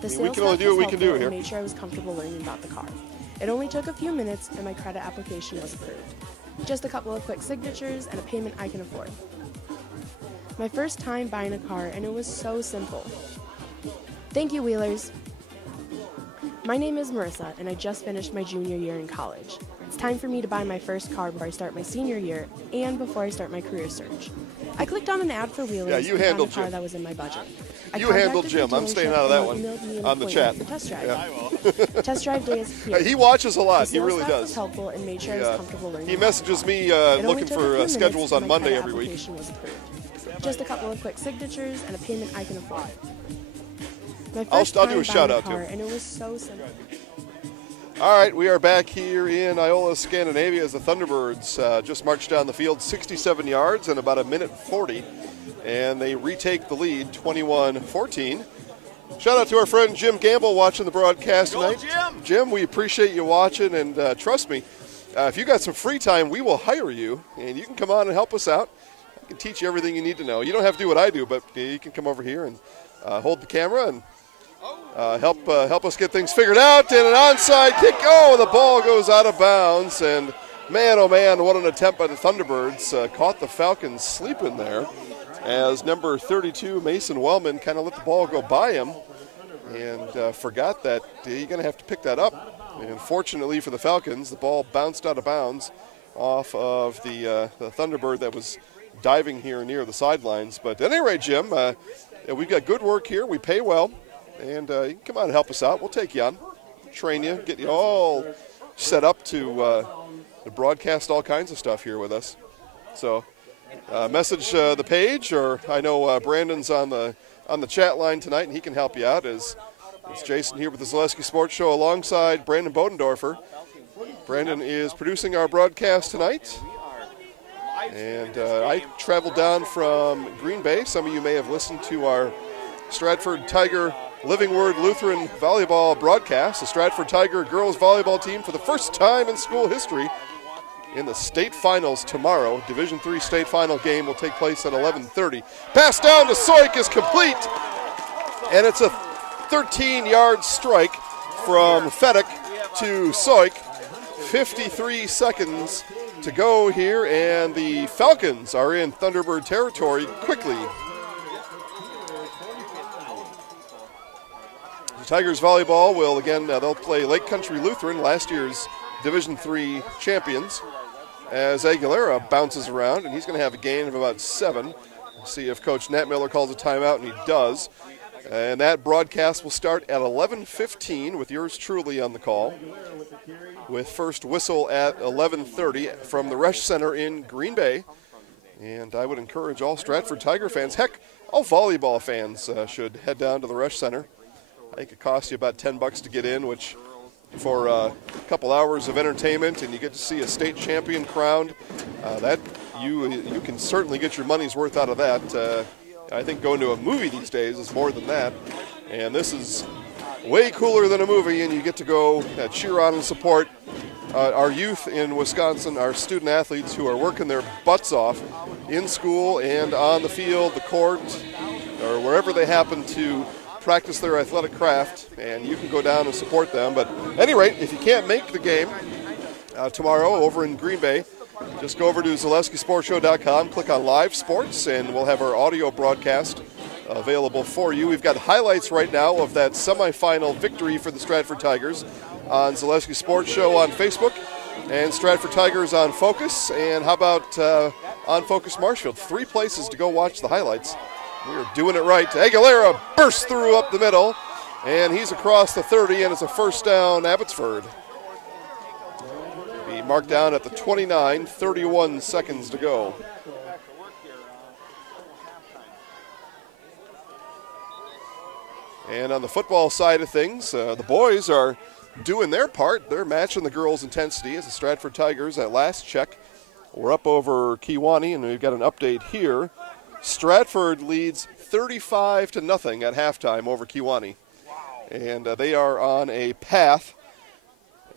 The sales we can only do what we can do here. And made sure I was comfortable learning about the car. It only took a few minutes, and my credit application was approved. Just a couple of quick signatures and a payment I can afford. My first time buying a car, and it was so simple. Thank you, Wheelers. My name is Marissa, and I just finished my junior year in college. It's time for me to buy my first car before I start my senior year and before I start my career search. I clicked on an ad for Wheelers and found a car that was in my budget. You handled Jim. I'm staying out of that one on the chat. Test drive. Yeah. Test drive day is here. He watches a lot. He really does. Was helpful and made sure I was comfortable learning. He messages me looking for schedules on Monday every week. Was approved. Just a couple of quick signatures and a payment I can afford. I'll do a shout out too. And it was so simple. All right, we are back here in Iola-Scandinavia as the Thunderbirds just marched down the field 67 yards in about 1:40, and they retake the lead 21-14. Shout out to our friend Jim Gamble watching the broadcast tonight. Jim, we appreciate you watching, and trust me, if you got some free time, we will hire you, and you can come on and help us out. I can teach you everything you need to know. You don't have to do what I do, but you can come over here and hold the camera and help us get things figured out. And an onside kick. Oh, the ball goes out of bounds. And man, oh man, what an attempt by the Thunderbirds. Caught the Falcons sleeping there as number 32, Mason Wellman, kind of let the ball go by him and forgot that you're going to have to pick that up. And fortunately for the Falcons, the ball bounced out of bounds off of the Thunderbird that was diving here near the sidelines. But at any rate, Jim, we've got good work here. We pay well. And you can come on and help us out. We'll take you on, train you, get you all set up to broadcast all kinds of stuff here with us. So message the page, or I know Brandon's on the chat line tonight, and he can help you out. It's Jason here with the Zaleski Sports Show alongside Brandon Bodendorfer. Brandon is producing our broadcast tonight. And I traveled down from Green Bay. Some of you may have listened to our Stratford Tiger Living Word Lutheran volleyball broadcast. The Stratford Tiger girls volleyball team for the first time in school history in the state finals tomorrow. Division III state final game will take place at 11:30. Pass down to Soik is complete, and it's a 13-yard strike from Fedek to Soik. 53 seconds to go here, and the Falcons are in Thunderbird territory quickly. The Tigers volleyball will again, they'll play Lake Country Lutheran, last year's Division III champions, as Aguilera bounces around, and he's going to have a gain of about 7. We'll see if Coach Nat Miller calls a timeout, and he does. And that broadcast will start at 11:15 with yours truly on the call, with first whistle at 11:30 from the Resch Center in Green Bay. And I would encourage all Stratford Tiger fans, heck, all volleyball fans should head down to the Resch Center. I think it costs you about $10 to get in, which for a couple hours of entertainment, and you get to see a state champion crowned. That you can certainly get your money's worth out of that. I think going to a movie these days is more than that, and this is way cooler than a movie, and you get to go cheer on and support our youth in Wisconsin, our student athletes who are working their butts off in school and on the field, the court, or wherever they happen to practice their athletic craft, and you can go down and support them. But at any rate, if you can't make the game tomorrow over in Green Bay, just go over to ZaleskiSportsShow.com, click on Live Sports, and we'll have our audio broadcast available for you. We've got highlights right now of that semifinal victory for the Stratford Tigers on Zaleski Sports Show on Facebook, and Stratford Tigers on Focus. And how about on Focus Marshfield? 3 places to go watch the highlights. We are doing it right. Aguilera bursts through up the middle, and he's across the 30, and it's a first down, Abbotsford. He marked down at the 29, 31 seconds to go. And on the football side of things, the boys are doing their part. They're matching the girls' intensity as the Stratford Tigers, at last check, we're up over Kewanee, and we've got an update here. Stratford leads 35-0 at halftime over Kewanee. And they are on a path,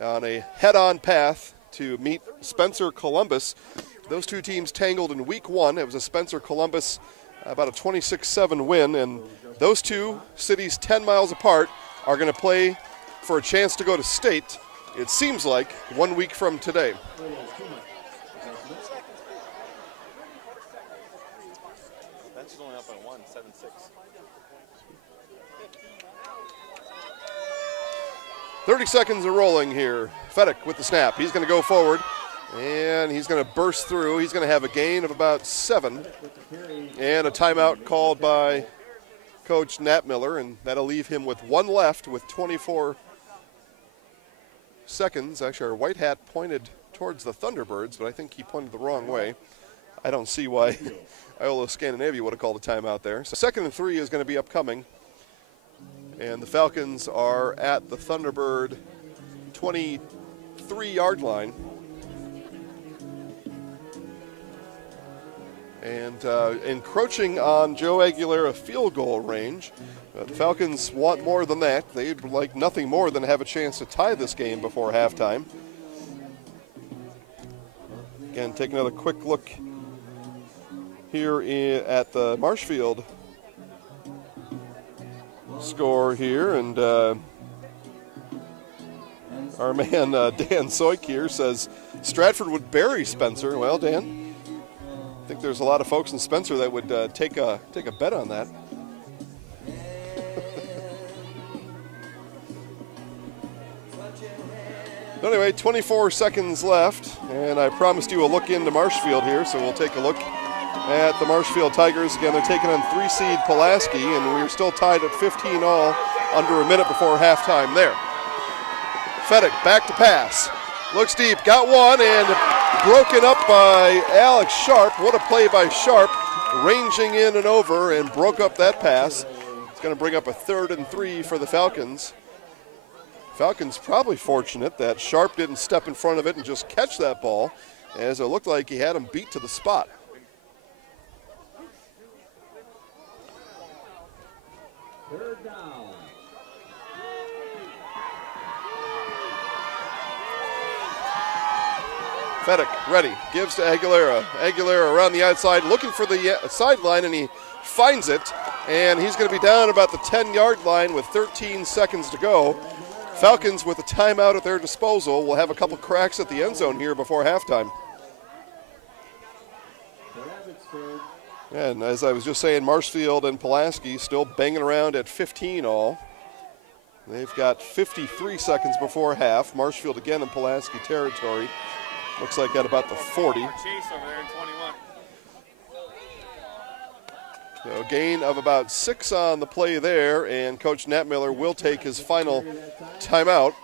on a head-on path to meet Spencer Columbus. Those two teams tangled in week 1. It was a Spencer Columbus, about a 26-7 win, and those two cities 10 miles apart are going to play for a chance to go to state, it seems like, 1 week from today. That's going up by 1, 7-6. 30 seconds of rolling here. Fedek with the snap. He's going to go forward, and he's going to burst through. He's going to have a gain of about 7, and a timeout called by Coach Nat Miller, and that'll leave him with 1 left with 24 seconds. Actually, our white hat pointed towards the Thunderbirds, but I think he pointed the wrong way. I don't see why Iola-Scandinavia would have called a timeout there. So 2nd and 3 is going to be upcoming. And the Falcons are at the Thunderbird 23-yard line. And encroaching on Joe Aguilera field goal range. The Falcons want more than that. They'd like nothing more than have a chance to tie this game before halftime. Again, take another quick look here at the Marshfield score here, and our man Dan Soik here says Stratford would bury Spencer. Well, Dan, I think there's a lot of folks in Spencer that would take a bet on that. Anyway, 24 seconds left, and I promised you a look into Marshfield here, so we'll take a look at the Marshfield Tigers. Again, they're taking on 3-seed Pulaski, and we're still tied at 15 all, under a minute before halftime there. Fedek back to pass. Looks deep, got one, and broken up by Alex Sharp. What a play by Sharp, ranging in and over, and broke up that pass. It's going to bring up a 3rd and 3 for the Falcons. Falcons probably fortunate that Sharp didn't step in front of it and just catch that ball. as it looked like he had him beat to the spot. Third down. Fedek ready, gives to Aguilera. Aguilera around the outside looking for the sideline, and he finds it. And he's going to be down about the 10-yard line with 13 seconds to go. Falcons with a timeout at their disposal will have a couple cracks at the end zone here before halftime. And as I was just saying, Marshfield and Pulaski still banging around at 15 all. They've got 53 seconds before half. Marshfield again in Pulaski territory. Looks like at about the 40. So a gain of about 6 on the play there, and Coach Knapmiller will take his final timeout.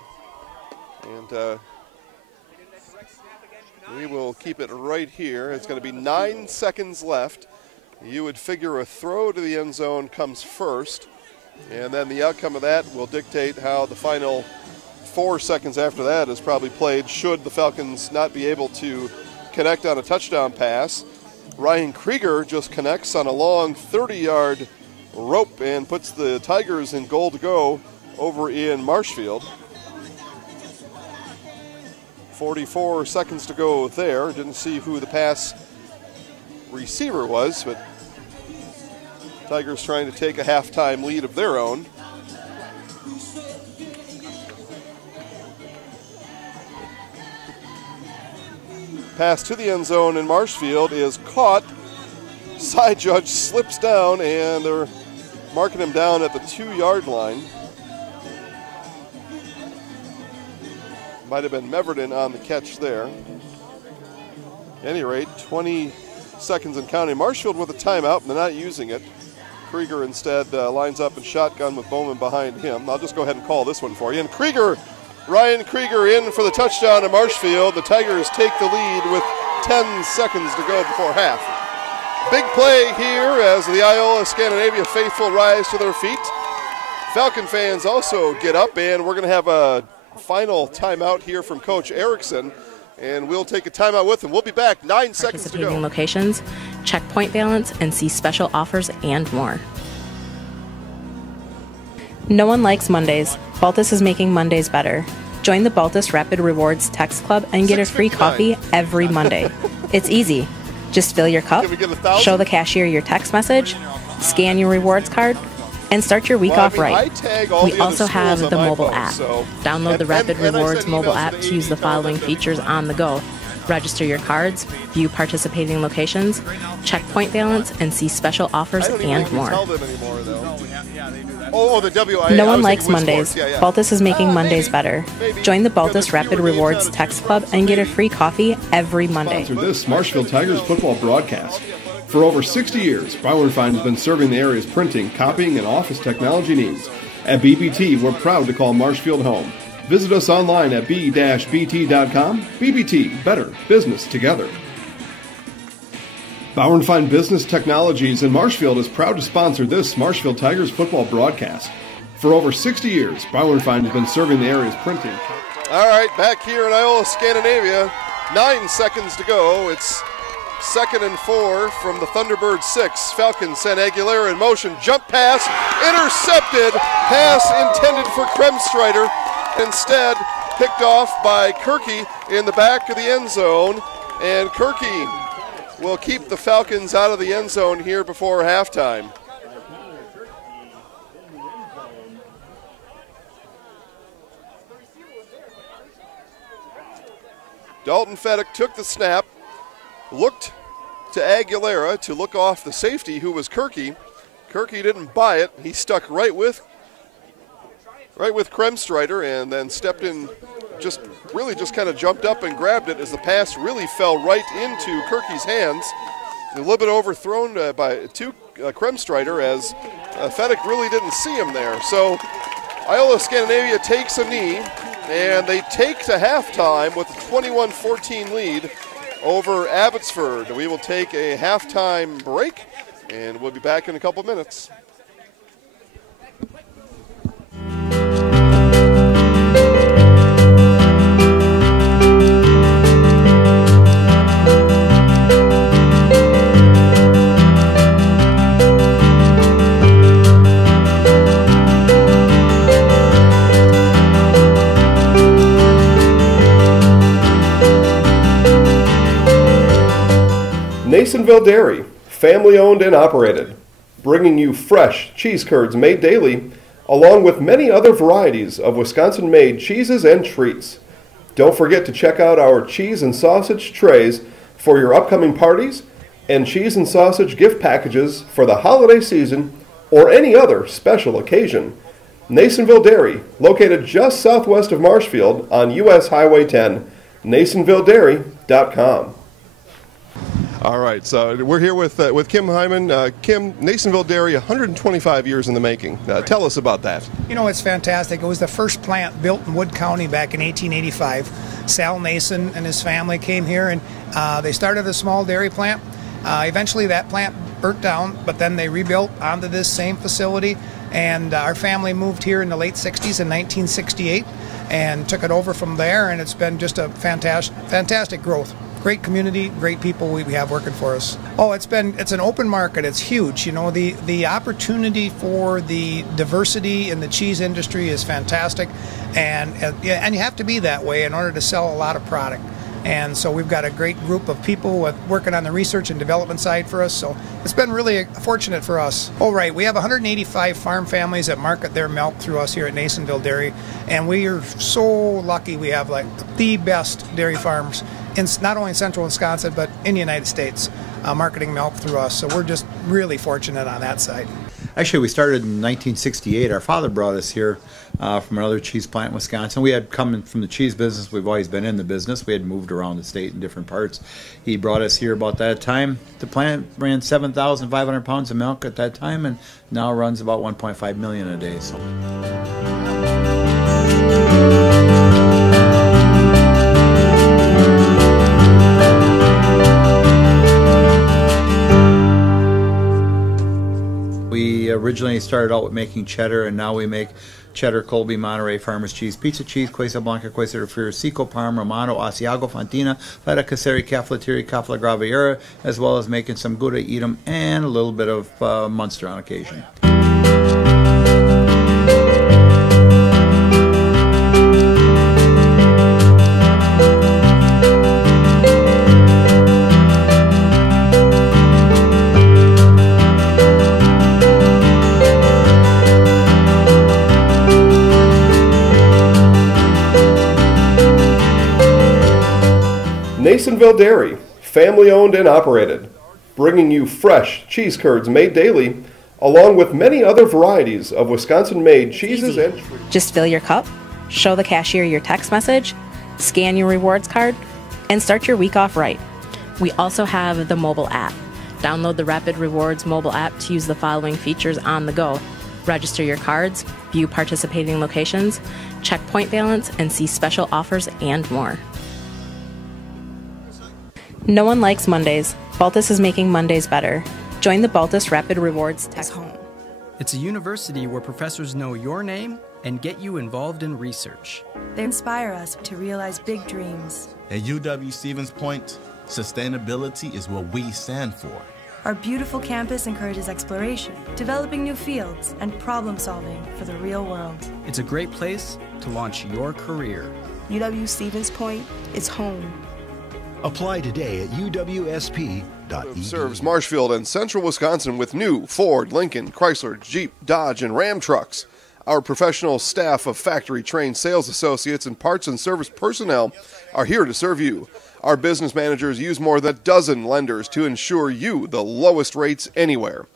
And we will keep it right here. It's going to be 9 seconds left. You would figure a throw to the end zone comes first, and then the outcome of that will dictate how the final 4 seconds after that is probably played should the Falcons not be able to connect on a touchdown pass. Ryan Krieger just connects on a long 30-yard rope and puts the Tigers in goal to go over in Marshfield. 44 seconds to go there. Didn't see who the pass receiver was, but Tigers trying to take a halftime lead of their own. Pass to the end zone in Marshfield is caught. Side judge slips down, and they're marking him down at the 2-yard line. Might have been Meverden on the catch there. At any rate, 20 seconds and counting. Marshfield with a timeout, and they're not using it. Krieger instead lines up in shotgun with Bowman behind him. I'll just go ahead and call this one for you. And Krieger, Ryan Krieger in for the touchdown at Marshfield. The Tigers take the lead with 10 seconds to go before half. Big play here as the Iola-Scandinavia faithful rise to their feet. Falcon fans also get up, and we're going to have a final timeout here from Coach Erickson, and we'll take a timeout with him. We'll be back. 9 seconds to go. Participating locations, check point balance, and see special offers and more. No one likes Mondays. Baltus is making Mondays better. Join the Baltus Rapid Rewards Text Club and get a free coffee every Monday. It's easy. Just fill your cup, show the cashier your text message, scan your rewards card, and start your week off right. We also have the mobile app. Download the Rapid Rewards mobile app to use the following features on the go. Register your cards, view participating locations, check point balance, and see special offers and more. No one likes Mondays. Baltus is making Mondays better. Join the Baltus Rapid Rewards Text Club and get a free coffee every Monday. This Marshfield Tigers football broadcast. For over 60 years, Bauer & Fine has been serving the area's printing, copying, and office technology needs. At BBT, we're proud to call Marshfield home. Visit us online at b-bt.com. BBT, better business together. Bauer & Fine Business Technologies in Marshfield is proud to sponsor this Marshfield Tigers football broadcast. For over 60 years, Bauer & Fine has been serving the area's printing. All right, back here in Iola-Scandinavia, 9 seconds to go. It's 2nd and 4 from the Thunderbirds 6. Falcons send Aguilera in motion. Jump pass, intercepted. Pass intended for Kremstreiter. Instead, picked off by Kirky in the back of the end zone. And Kirky will keep the Falcons out of the end zone here before halftime. Dalton Fedek took the snap, looked to Aguilera to look off the safety, who was Kirky. Kirky didn't buy it. He stuck right with Kremstreiter and then stepped in, just kind of jumped up and grabbed it as the pass really fell right into Kirky's hands. A little bit overthrown to Kremstreiter as Fedek really didn't see him there. So Iola-Scandinavia takes a knee, and they take to halftime with a 21-14 lead over Abbotsford. We will take a halftime break, and we'll be back in a couple minutes. Nasonville Dairy, family owned and operated, bringing you fresh cheese curds made daily, along with many other varieties of Wisconsin-made cheeses and treats. Don't forget to check out our cheese and sausage trays for your upcoming parties and cheese and sausage gift packages for the holiday season or any other special occasion. Nasonville Dairy, located just southwest of Marshfield on U.S. Highway 10, NasonvilleDairy.com. All right, so we're here with Kim Hyman. Kim, Nasonville Dairy, 125 years in the making. Tell us about that. You know, it's fantastic. It was the first plant built in Wood County back in 1885. Sal Nason and his family came here, and they started a small dairy plant. Eventually that plant burnt down, but then they rebuilt onto this same facility, and our family moved here in the late 60s in 1968 and took it over from there, and it's been just a fantastic growth. Great community, great people we have working for us. Oh, it's an open market. It's huge. You know, the opportunity for the diversity in the cheese industry is fantastic, and you have to be that way in order to sell a lot of product. And so we've got a great group of people working on the research and development side for us. So it's been really fortunate for us. Oh, right. We have 185 farm families that market their milk through us here at Nasonville Dairy. And we are so lucky we have like the best dairy farms in not only in central Wisconsin, but in the United States, marketing milk through us. So we're just really fortunate on that side. Actually, we started in 1968. Our father brought us here from another cheese plant in Wisconsin. We had come from the cheese business. We've always been in the business. We had moved around the state in different parts. He brought us here about that time. The plant ran 7,500 pounds of milk at that time, and now runs about 1.5 million a day. So. We originally started out with making cheddar, and now we make cheddar, Colby, Monterey, Farmers Cheese, Pizza Cheese, Quesa Blanca, Quesa de Friar, Seco, Parm, Romano, Asiago, Fontina, Feta Caseri, Caflateri, Cafla Graviera, as well as making some Gouda Edam and a little bit of Munster on occasion. Nasonville Dairy, family owned and operated, bringing you fresh cheese curds made daily, along with many other varieties of Wisconsin-made cheeses and treats. Just fill your cup, show the cashier your text message, scan your rewards card, and start your week off right. We also have the mobile app. Download the Rapid Rewards mobile app to use the following features on the go. Register your cards, view participating locations, check point balance, and see special offers and more. No one likes Mondays. Baltus is making Mondays better. Join the Baltus Rapid Rewards Tech Home. It's a university where professors know your name and get you involved in research. They inspire us to realize big dreams. At UW-Stevens Point, sustainability is what we stand for. Our beautiful campus encourages exploration, developing new fields, and problem solving for the real world. It's a great place to launch your career. UW-Stevens Point is home. Apply today at uwsp.edu. Serves Marshfield and central Wisconsin with new Ford, Lincoln, Chrysler, Jeep, Dodge, and Ram trucks. Our professional staff of factory-trained sales associates and parts and service personnel are here to serve you. Our business managers use more than a dozen lenders to ensure you the lowest rates anywhere.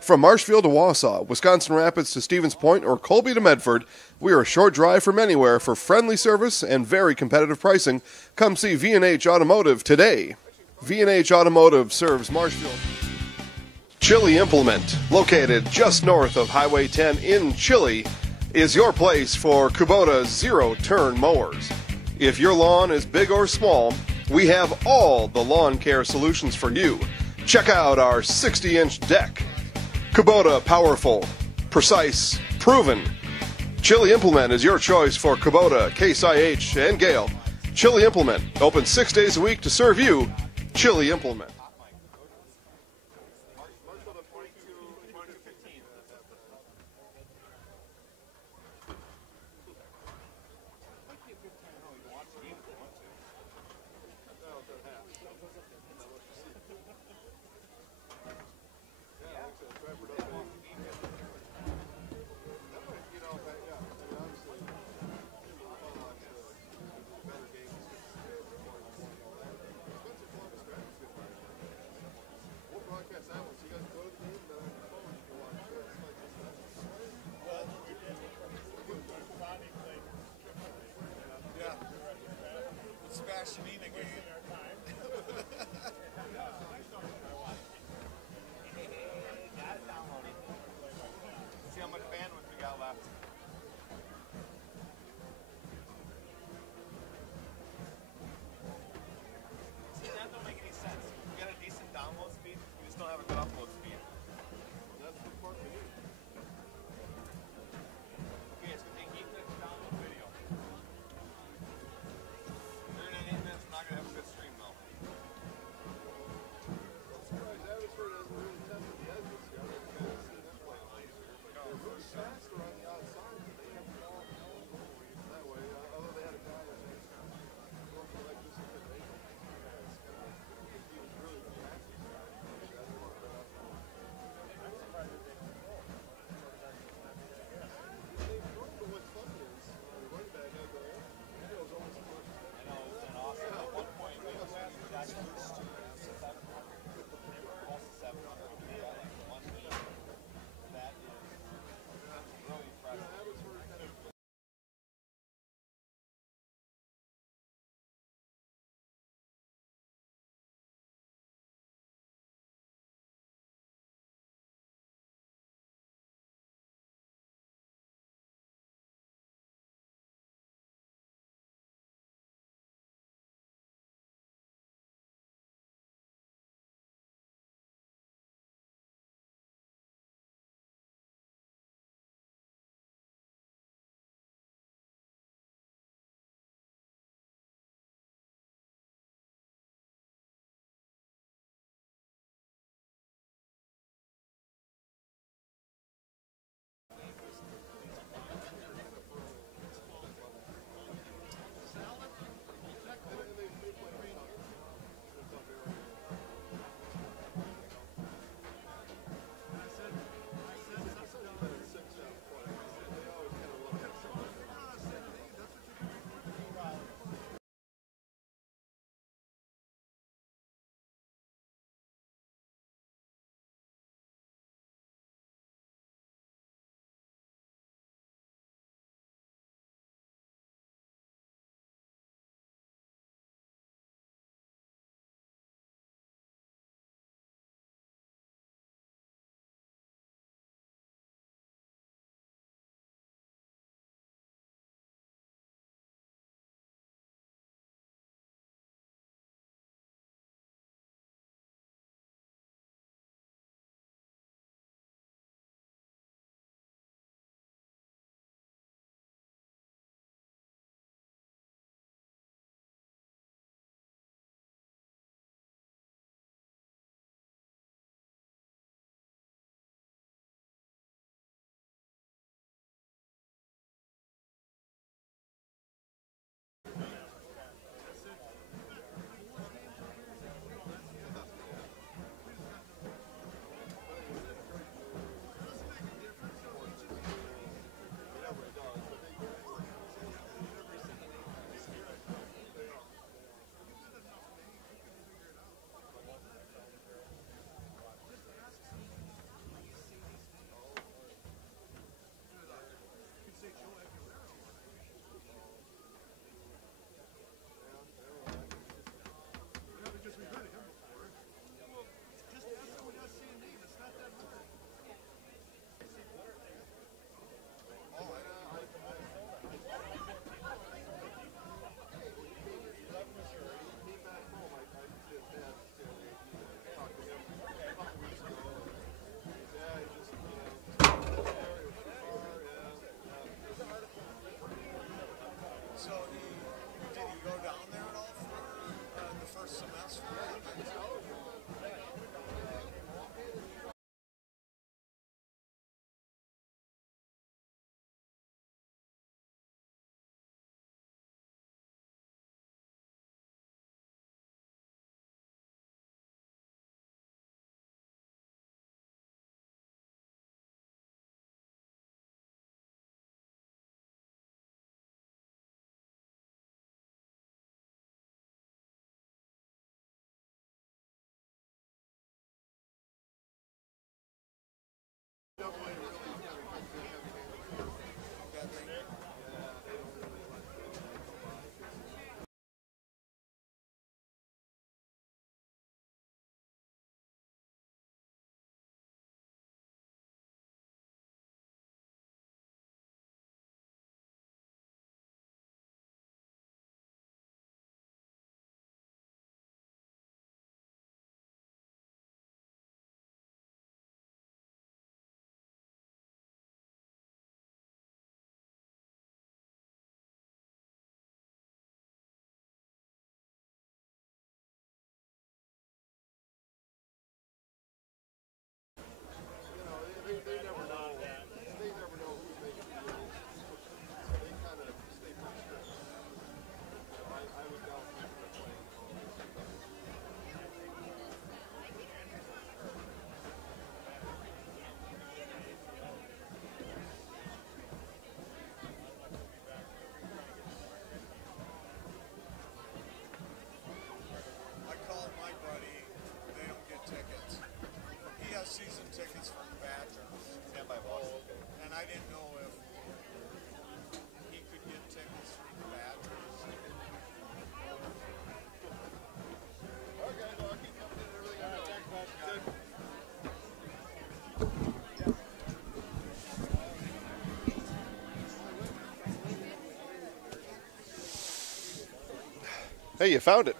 From Marshfield to Wausau, Wisconsin Rapids to Stevens Point, or Colby to Medford, we are a short drive from anywhere for friendly service and very competitive pricing. Come see V&H Automotive today. V&H Automotive serves Marshfield. Chili Implement, located just north of Highway 10 in Chili, is your place for Kubota zero-turn mowers. If your lawn is big or small, we have all the lawn care solutions for you. Check out our 60-inch deck. Kubota, powerful, precise, proven. Chili Implement is your choice for Kubota, Case IH, and Gale. Chili Implement, open 6 days a week to serve you. Chili Implement. Hey, you found it.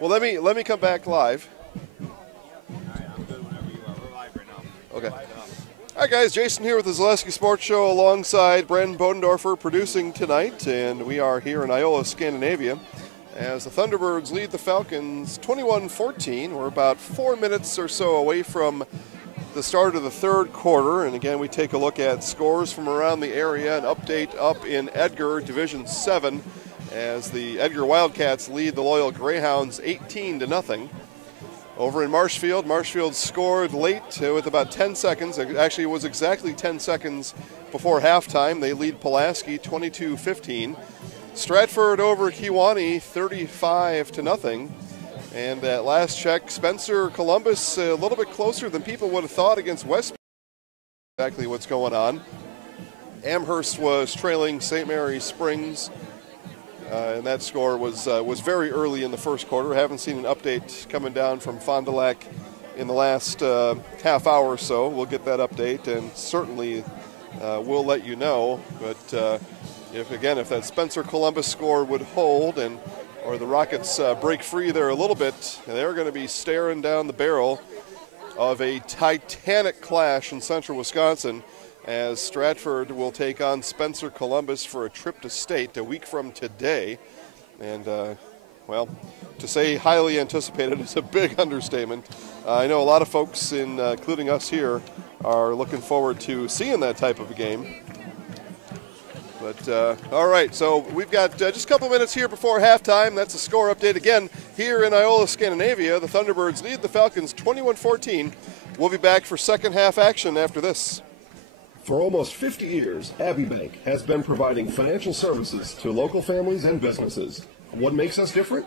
Well, let me come back live. I'm good whenever you are. We're live right now. Okay. All right, guys. Jason here with the Zaleski Sports Show alongside Brendan Bodendorfer producing tonight, and we are here in Iola-Scandinavia as the Thunderbirds lead the Falcons 21-14. We're about 4 minutes or so away from the start of the third quarter, and again, we take a look at scores from around the area, an update up in Edgar, Division 7. As the Edgar Wildcats lead the Loyal Greyhounds 18-0. Over in Marshfield, Marshfield scored late with about 10 seconds. Actually, it was exactly 10 seconds before halftime. They lead Pulaski 22-15. Stratford over Kewanee 35-0. And at last check, Spencer Columbus a little bit closer than people would have thought against West. Exactly what's going on. Amherst was trailing St. Mary's Springs. And that score was very early in the first quarter. Haven't seen an update coming down from Fond du Lac in the last half hour or so. We'll get that update, and certainly we'll let you know. But if that Spencer Columbus score would hold, or the Rockets break free there a little bit, they're going to be staring down the barrel of a titanic clash in central Wisconsin, as Stratford will take on Spencer Columbus for a trip to state a week from today. And, well, to say highly anticipated is a big understatement. I know a lot of folks, including us here, are looking forward to seeing that type of a game. But, all right, so we've got just a couple minutes here before halftime. That's a score update again here in Iola-Scandinavia. The Thunderbirds lead the Falcons 21-14. We'll be back for second half action after this. For almost 50 years, Abbey Bank has been providing financial services to local families and businesses. What makes us different?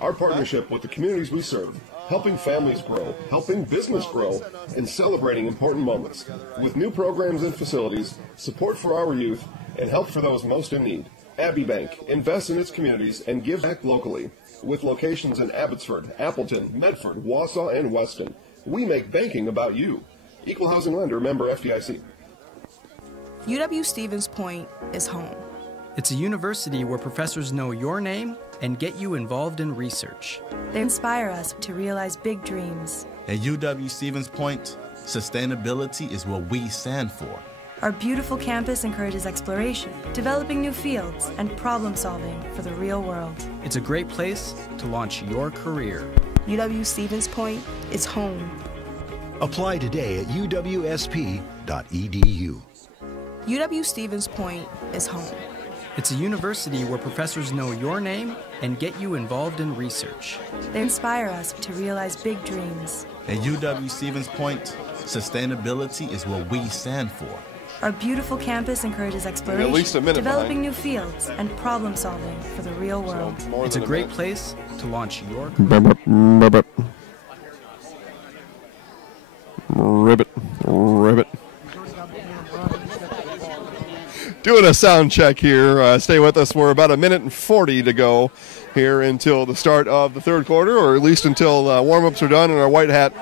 Our partnership with the communities we serve, helping families grow, helping business grow, and celebrating important moments. With new programs and facilities, support for our youth, and help for those most in need. Abbey Bank invests in its communities and gives back locally. With locations in Abbotsford, Appleton, Medford, Wausau, and Weston, we make banking about you. Equal housing lender, member FDIC. UW-Stevens Point is home. It's a university where professors know your name and get you involved in research. They inspire us to realize big dreams. At UW-Stevens Point, sustainability is what we stand for. Our beautiful campus encourages exploration, developing new fields, and problem solving for the real world. It's a great place to launch your career. UW-Stevens Point is home. Apply today at uwsp.edu. UW-Stevens Point is home. It's a university where professors know your name and get you involved in research. They inspire us to realize big dreams. At UW-Stevens Point, sustainability is what we stand for. Our beautiful campus encourages exploration, at least a minute developing behind. new fields, and problem solving for the real world. It's a great place to launch your Ribbit. Doing a sound check here. Stay with us. We're about 1:40 to go here until the start of the third quarter, or at least until warm-ups are done and our white hat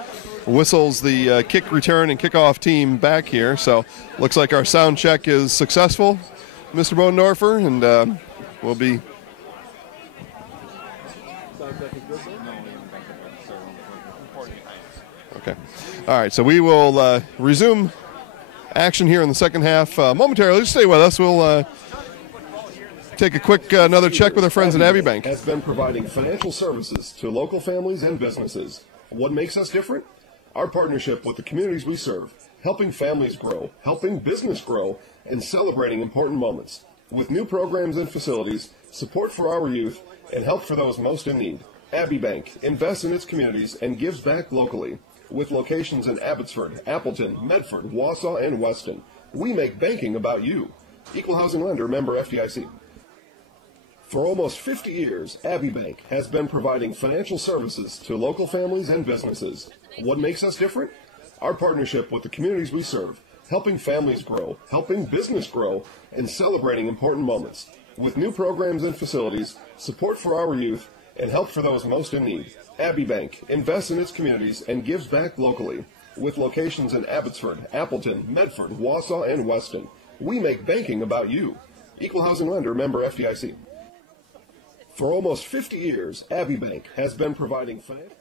whistles the kick return and kickoff team back here. So looks like our sound check is successful, Mr. Bodendorfer, and we'll be... Okay. All right, so we will resume action here in the second half momentarily. Just stay with us. We'll take a quick another check with our friends at Abbey Bank. Has been providing financial services to local families and businesses. What makes us different? Our partnership with the communities we serve, helping families grow, helping business grow, and celebrating important moments. With new programs and facilities, support for our youth, and help for those most in need. Abbey Bank invests in its communities and gives back locally. With locations in Abbotsford, Appleton, Medford, Wausau, and Weston, we make banking about you. Equal housing lender, member FDIC. For almost 50 years, Abbey Bank has been providing financial services to local families and businesses. What makes us different? Our partnership with the communities we serve, helping families grow, helping business grow, and celebrating important moments. With new programs and facilities, support for our youth, and help for those most in need. Abbey Bank invests in its communities and gives back locally. With locations in Abbotsford, Appleton, Medford, Wausau, and Weston, we make banking about you. Equal housing lender, member FDIC. For almost 50 years, Abbey Bank has been providing financial